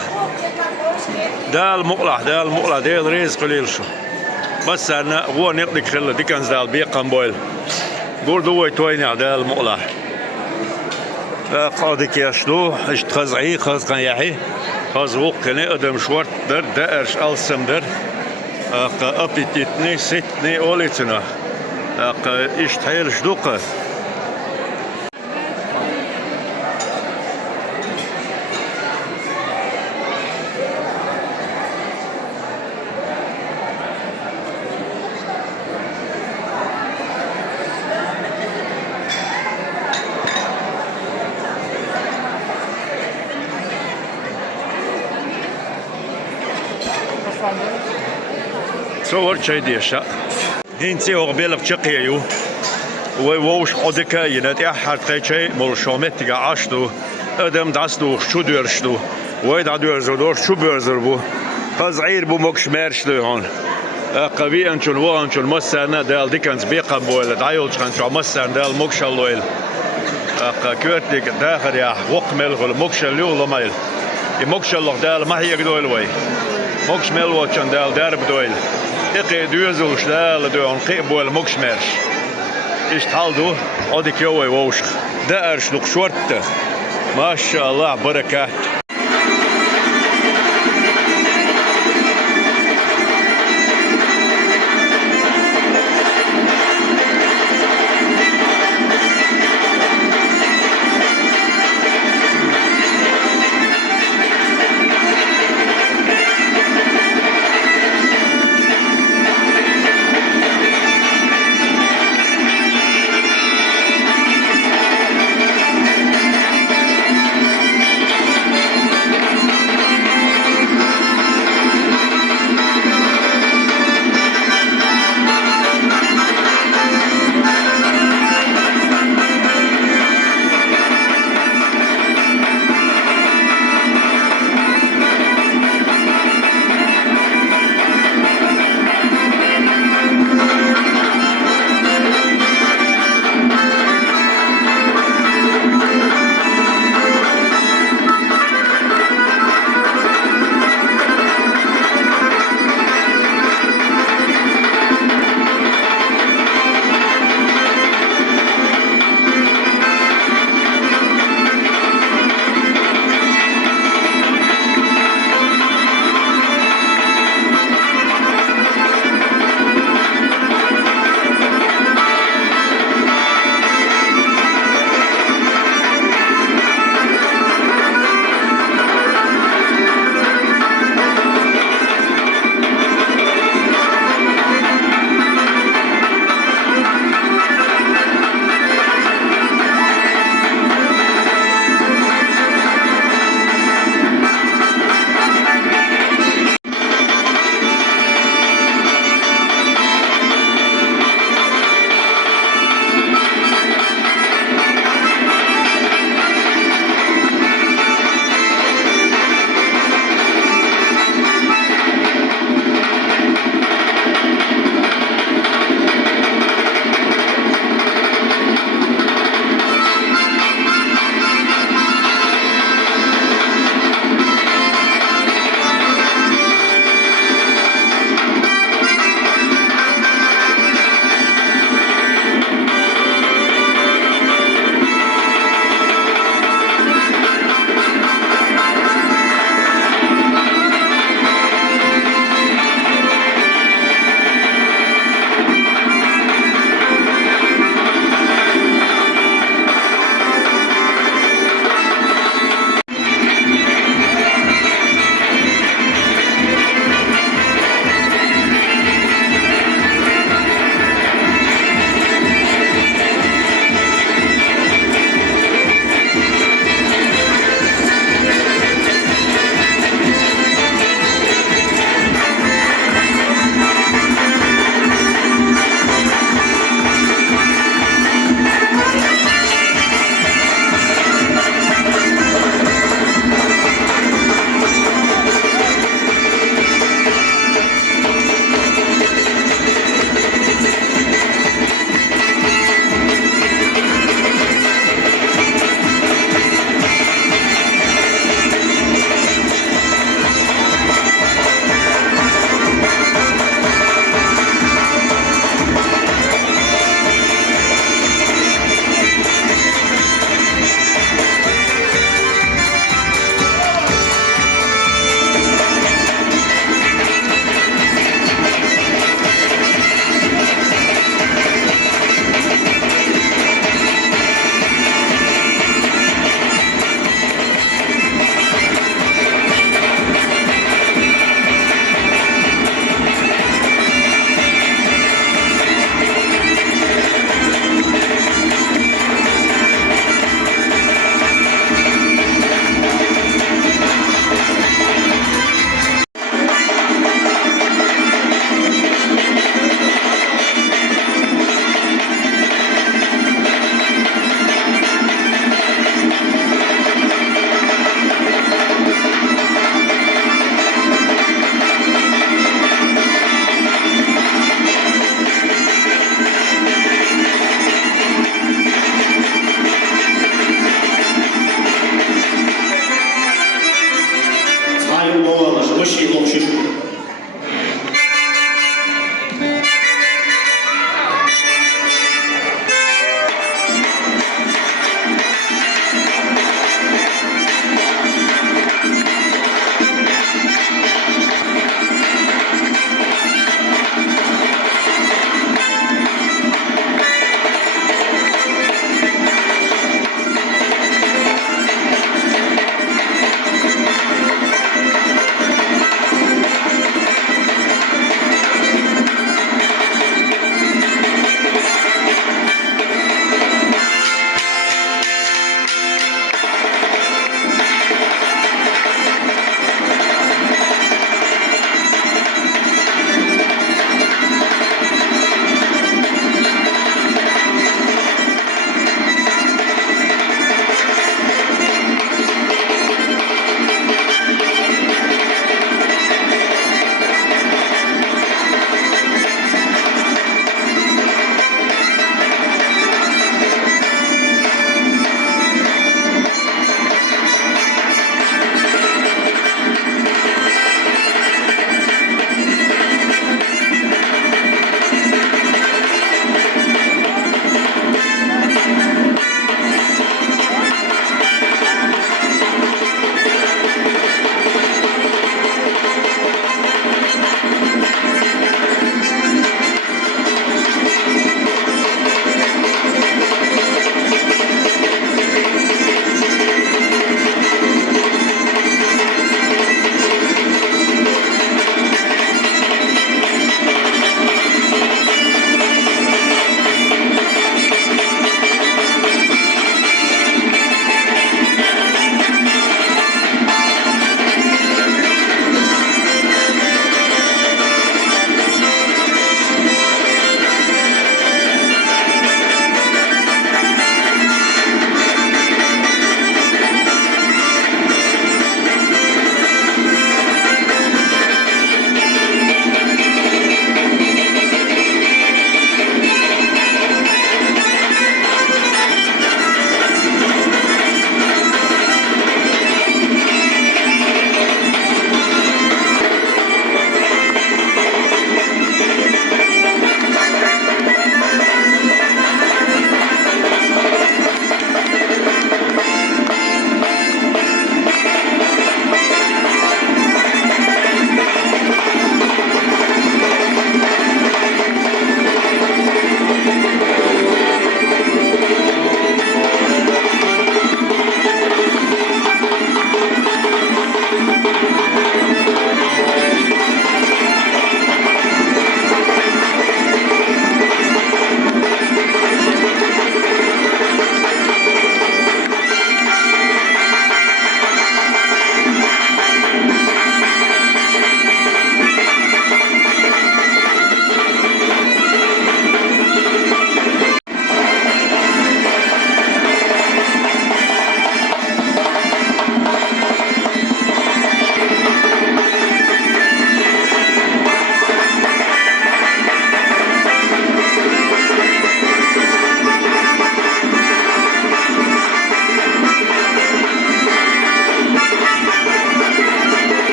دال مقلع ديل ريز قليل شو بس انا هو نقدك خلا دي كان دال بيقام بويل قول دوي تويني دال مقلع قاضي كيشتو اشتخزعي خاز كان يحي خاز وق كني ادم شورت در دارش السم در أبيتني ستني أوليتنا إشتهيل شدوقة صور شيء ديشة هنتي أغبيل بشقيو ووش قدك ينتي أحد قيشي ملشومت تجا عشتو أدم دستو شو درشتو ويد عدو زودور شو بيرزربو قزعير بو مكش مارشتو هون قوي أنشون وأنشون مسنا دال ديكنز بيقام بويل دايول شانشو مسنا دال مكش اللويل كورتك داخل يا وقمل غل مكش الليول مايل مكش الله دال ما هي قدويل وي مكش ميل واتشان دال دارب دويل إقي دوزل شلال دو عنقيب والمكش مارش اشتحالدو عودك يوي ووشخ دارش لق شورت ما شاء الله بركات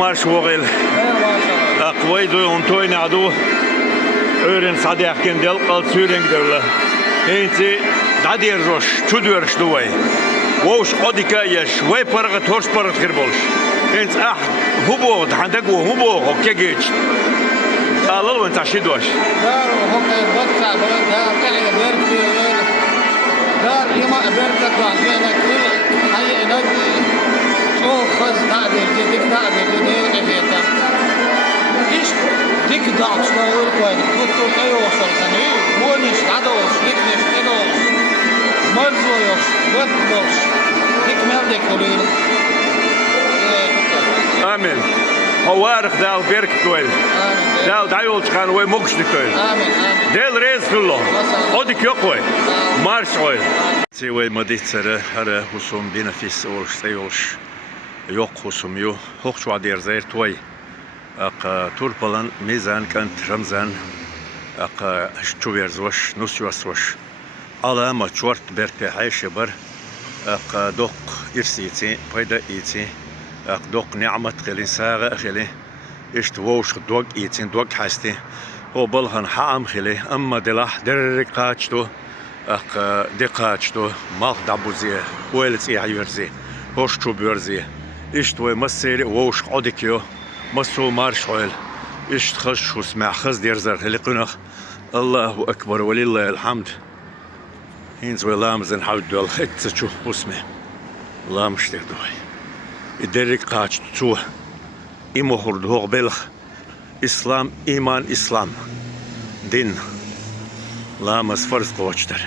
مارش وغيل أقوي دو أنتوين عدو أورين صديق كندل قال سورين دولة هنتي دادير روش تدورش دوي ووش قدي كايش وي برغت هوش برغت خربولش هنت هبوغ دحندقو هبوغ وكيجيش الله وانت عشيدوش دار وهم بطلع دار كلي بيرتي دار يما بيرتك وعشانك كل حي نجي شو خز تعدل ديك تعدل ديك عفيتك إيش ديك ضعف شنو الكوين كنتو كيو وصلتني ونش عدوش ديك نش عدوش مرزوش بطلوش ديك مردك وليل آمين هوارخ دال بيرك تويل دال دايول كان وي موكش تويل دل ريز كله خدك يقوي مارش اويل سي وي مديت سر هر حسوم بينفيس اولش سيولش يوق حسوم يو هوخش وادير زير توي اق توربلان ميزان كانت رمزان اق شتويرزوش نوسيوسوش على ما تشورت بيرك حيشبر اق دوق ارسيتي بايدا ايتي اق دوق نعمة خلي ساغة خلي اشتووش دوق ايتين دوق حاستي هو بلهن حام خلي اما دلاح درقاتشتو اق دقاتشتو مالخ دابوزي ويلت اي عيورزي هوش تشوبيورزي اشتوي مسيري ووش قدكيو مسو مارش ويل اشتخش وسمع خز ديرزر خلي قنخ الله اكبر ولله الحمد هينز ولامزن حود دول اتسچو اسمه الله مشتر دوي الدرك قاچ تو إمو خرد هو بلخ إسلام إيمان إسلام دين لا مسفرز قوچتر